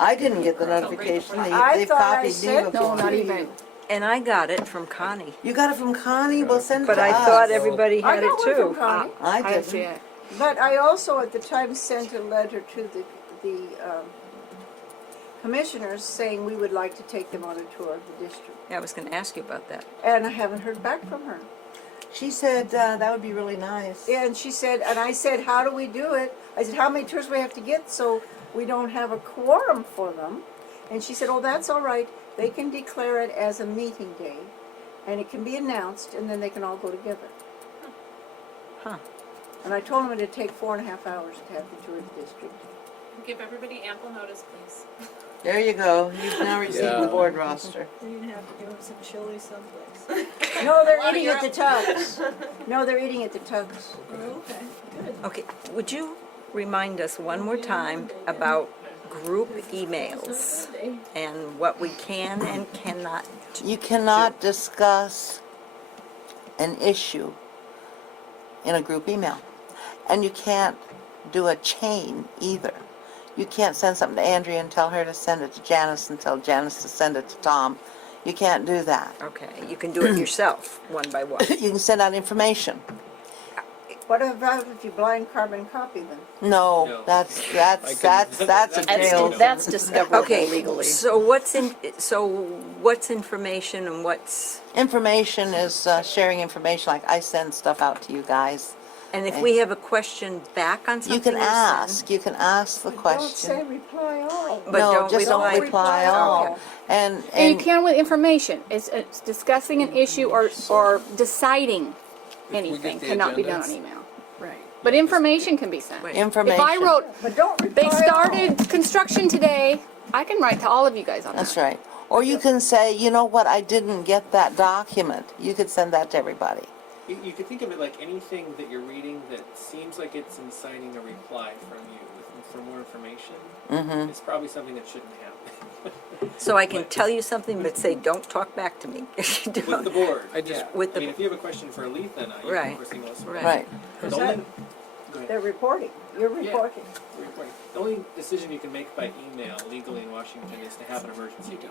I didn't get the notification. I They thought I copied said me No, before. not to even. you. And I got it from Connie, You got it from Connie? Well, send it but to I us. thought everybody I had it got one from too. Connie. I I see didn't. it. But I also at the time sent a letter to the commissioners saying we would like to take them on a tour of the district. Yeah, I was gonna ask you about that. And I haven't heard back from her. She said that would be really nice. And she said, and I said, how do we do it? I said, how many tours do we have to get so we don't have a quorum for them? And she said, oh, that's all right. They can declare it as a meeting day, and it can be announced, and then they can all go together. Huh. And I told them it'd take 4.5 hours to have the tour of the district. Give everybody ample notice, please. There you go. You've now received Yeah. the board roster. You're gonna have to give them some chili someplace. No, they're Walla, eating you're at the Tugs. No, they're eating at the Tugs. Oh, okay, good. Okay, would you remind us one more time about group emails Sunday. and what we can and cannot You cannot discuss an issue in a group email. And you can't do a chain either. You can't send something to Andrea and tell her to send it to Janice and tell Janice to send it to Tom. You can't do that. Okay, you can do it yourself, one by one. You can send out information. What about if you blind carbon copy them? No, No. that's I can- a jail. That's discoverable Okay, legally. so what's information and what's, Information is sharing information. Like I send stuff out to you guys. and if we have a question back on something You can you send, ask. You can ask the Don't question. say reply all. but No, don't just reply. don't reply all. And you can with information. It's discussing an issue or deciding get anything the cannot be agenda, done on email. Right. But information can be sent. Wait. information. If I wrote, But don't reply they all. started construction today, I can write to all of you guys on that. That's right. Or you can say, you know what, I didn't get that document. You could send that to everybody. You could think of it like anything that you're reading that seems like it's inciting a reply from you for more information. Mm-hmm. It's probably something that shouldn't happen. So I can tell you something but say, don't talk back to me. If you With the don't. board. I just- yeah. With I the- mean, if you have a question for Aletha, then you Right. can of course email us. Right. Right. The Is only, that- go ahead. They're reporting. You're Yeah. reporting. Reporting. The only decision you can make by email legally in Washington is to have an emergency meeting.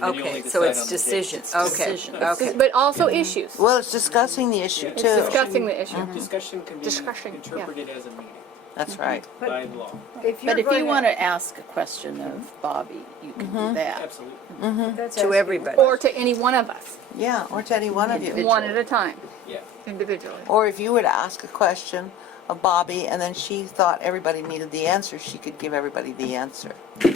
And then you only Okay, so decide it's on the date. decisions. Okay, Decisions. okay. But also issues. Well, it's discussing the issue Yeah, It's too. discussing the issue. Discussion can be Discussion, yeah. interpreted as a meeting That's right. But- by law. If you're But if going you want to ask a question of Bobby, you can do that. Absolutely. that's To asking- everybody. Or to any one of us, Yeah, or to any one of you. one at a time, Yeah. individually. Or if you were to ask a question of Bobby and then she thought everybody needed the answer, she could give everybody the answer.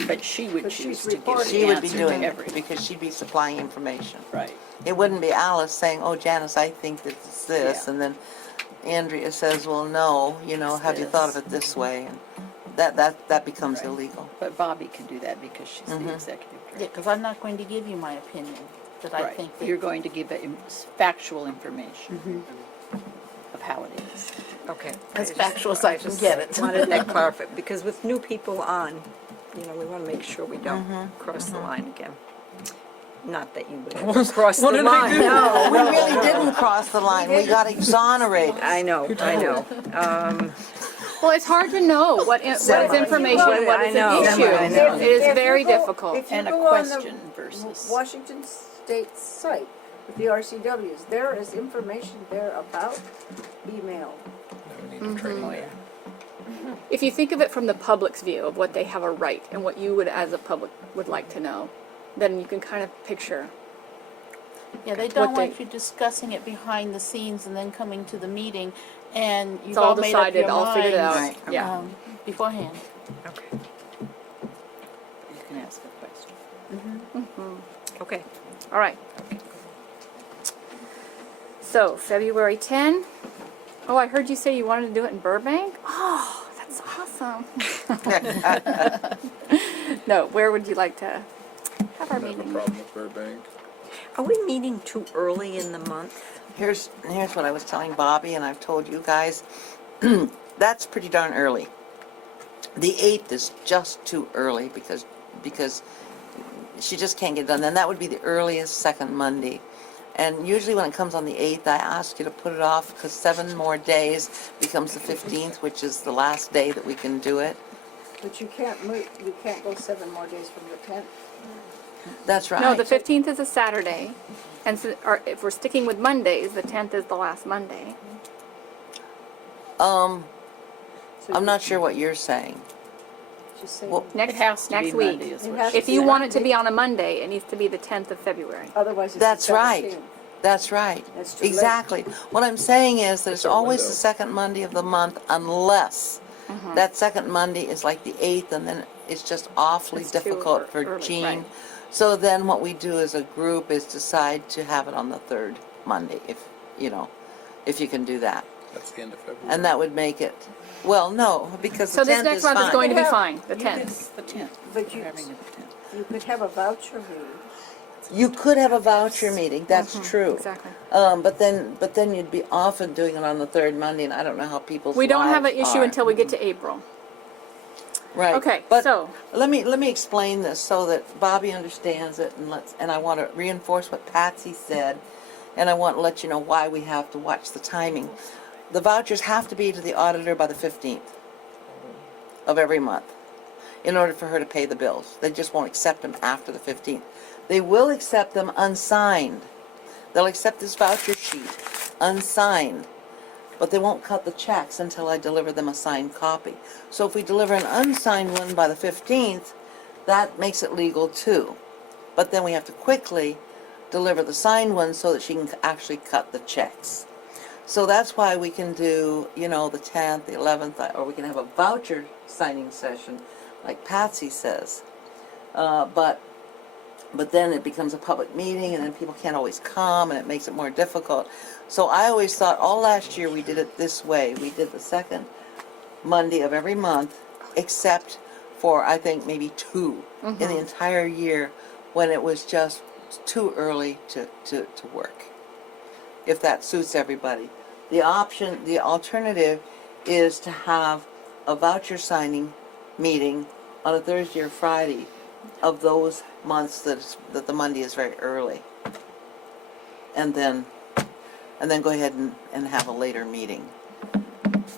But she would But choose she's to give reporting. She the would be answer doing to it everyone. because she'd be supplying information. Right. It wouldn't be Alice saying, oh, Janice, I think that it's this, Yeah. and then Andrea says, well, no, you know, It's have you thought of this. it this way? And that becomes Right. illegal. But Bobby can do that because she's the executive Yeah, director. because I'm not going to give you my opinion, that I Right. think that. You're going to give factual information of how it is. Okay. As factual as I can get it. Wanted that clarified, because with new people on, we want to make sure we don't cross the line again. Not that you would ever cross the what did I line. do? No, We really didn't cross the line. We got exonerated. I know. Well, it's hard to know what is information and what is I know, an issue. I know. It is If you very go- difficult. If you And a go on the question versus. Washington State site with the RCWs, there is information there about email. We need to training. Oh, yeah. If you think of it from the public's view of what they have a right and what you would, as a public, would like to know, then you can kind of picture. Yeah, they don't what they- want you discussing it behind the scenes and then coming to the meeting and you've It's all made up decided, your all figured out. minds, Yeah. beforehand. Okay. You can ask a question. Okay. All right. So, February 10. Oh, I heard you say you wanted to do it in Burbank? Oh, that's awesome. No, where would you like to have our I have a meeting? problem with Burbank. Are we meeting too early in the month? Here's what I was telling Bobby, and I've told you guys. That's pretty darn early. The 8th is just too early because she just can't get it done. Then that would be the earliest second Monday. And usually when it comes on the 8th, I ask you to put it off because 7 more days becomes the 15th, which is the last day that we can do it. But you can't move, you can't go 7 more days from the 10th. That's right. No, the 15th is a Saturday, and so, or if we're sticking with Mondays, the 10th is the last Monday. I'm not sure what you're saying. She's saying, Well, Next, It has to next be week. Monday is It what has she If you said. want it to be on a Monday, it needs to be the 10th of February. otherwise it's That's the right. 17th. That's right. That's too late. Exactly. What I'm saying is that it's our always window. the second Monday of the month unless Mm-hmm. that second Monday is like the 8th, and then it's just awfully It's too difficult for early, Jean. right. So then what we do as a group is decide to have it on the third Monday, if you can do that. That's the end of February. And that would make it, well, no, because So the 10th this next is month is fine. going to be Yeah. fine, the You can- 10th. The 10th. But We're having it the 10th. You could have a voucher meeting. You could have a voucher meeting, that's true. Exactly. But then you'd be often doing it on the third Monday, and I don't know how people's We don't have an lives issue are. until we get to April. Right. Okay, But so- let me explain this so that Bobby understands it, and I want to reinforce what Patsy said, and I want to let you know why we have to watch the timing. The vouchers have to be to the auditor by the 15th of every month in order for her to pay the bills. They just won't accept them after the 15th. They will accept them unsigned. They'll accept this voucher sheet unsigned, but they won't cut the checks until I deliver them a signed copy. So if we deliver an unsigned one by the 15th, that makes it legal too. But then we have to quickly deliver the signed one so that she can actually cut the checks. So that's why we can do, the 10th, the 11th, or we can have a voucher signing session, like Patsy says. But then it becomes a public meeting, and then people can't always come, and it makes it more difficult. So I always thought, all last year we did it this way. We did the second Monday of every month, except for, I think, maybe two in the entire year when it was just too early to work, if that suits everybody. The alternative is to have a voucher signing meeting on a Thursday or Friday of those months that the Monday is very early. And then go ahead and have a later meeting.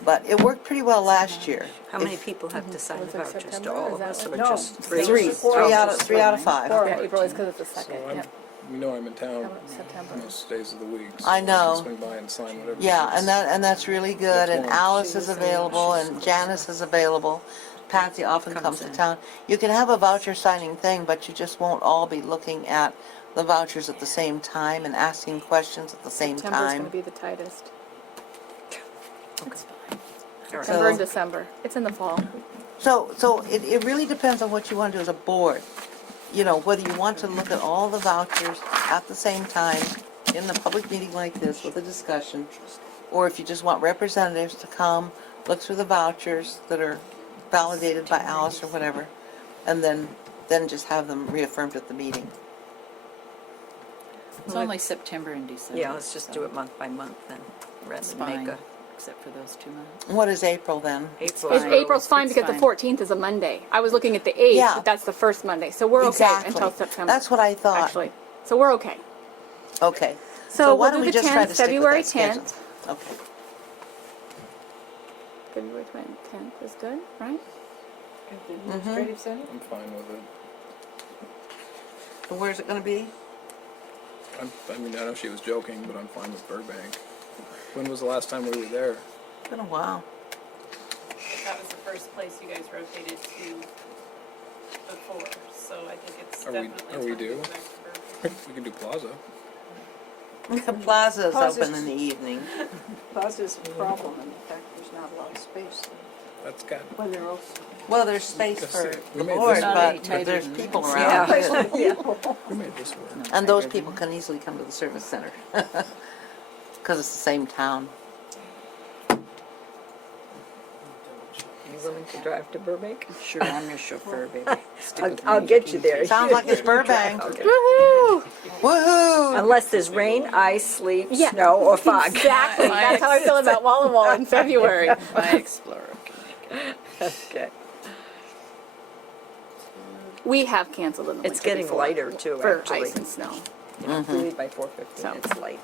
But it worked pretty well last year. How many people have to sign the Was it vouchers? To September? all Is of that us, what- or No, just three? Three out of five. Yeah, April is because it's the So 2nd. Yep. you know I'm in town September. most days of the week. So I know. I can swing by and sign whatever. Yeah, sheets. and that's really good, and That's one. Alice is available, and Janice is available. Patsy often comes to town. You can have a voucher signing thing, but you just won't all be looking at the vouchers at the same time and asking questions at the same September's going time. to be the tightest. All right. September and So- December. It's in the fall. So it really depends on what you want to do as a board. Whether you want to look at all the vouchers at the same time in the public meeting like this with a discussion, or if you just want representatives to come, look through the vouchers that are validated by Alice or whatever, and then just have them reaffirmed at the meeting. It's only September and December. Yeah, let's just so do it month by month then, rather It's than make fine, a except for those 2 months. What is April then? April. fine. April's fine It's because the fine. 14th is a Monday. I was looking at the 8th, Yeah. but that's the first Monday. So we're okay Exactly. until September. That's what I thought. Actually. So we're okay. Okay. So why we'll don't do we the just try 10th, to stick with February that schedule? 10th. Okay. February 10th is good, right? At the administrative center? I'm fine with it. And where's it gonna be? I know she was joking, but I'm fine with Burbank. When was the last time we were there? It's been a while. That was the first place you guys rotated to before, so I think it's Are we- definitely are we time to due? go back to Burbank. We can do Plaza. Plaza's Plaza's- open in the evening. Plaza's a problem, in fact, there's not a lot of space That's got. when they're open. Well, there's space That's for it. the We made board, this Not but any tighter there's than people this. around. We made this work. No And those tighter people than- can easily come to the service center. Because it's the same town. You willing to drive to Burbank? Sure, I'm your chauffeur, baby. Stick with I'll me. get you there. Sounds like it's Burbank. Okay. Woohoo! Woohoo! Unless there's rain, ice, sleet, Yeah. snow, or fog. Exactly. That's how I feel about Walla Walla in February. My Explorer can make it. Okay. We have canceled in the It's winter getting before lighter too, for actually. ice and snow. Mm-hmm. We leave by 4:15, So. it's light.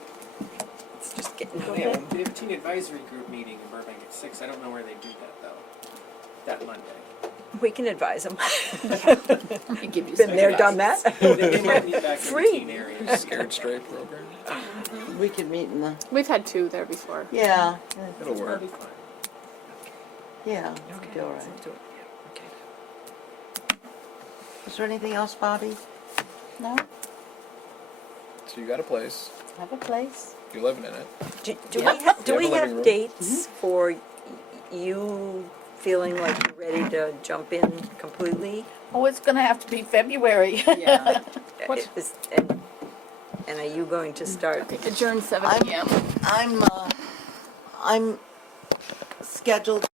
It's just getting We have a teen advisory group meeting in Burbank at 6. I don't know where they do that though. That Monday. We can advise them. Give you Been there, done that. They might need back in the Free. teen areas. Scared straight program. We could meet in the, We've had 2 there before. yeah, It'll That'll work. be fine. yeah, we could do all right. Is there anything else, Bobby? No, So you got a place. have a place. You're living in it. Do Yeah. we have, do You have we a living have room? dates for you feeling like you're ready to jump in completely? Oh, it's gonna have to be February. Yeah. What? And are you going to start? Okay, adjourn 7 I'm- p.m. I'm scheduled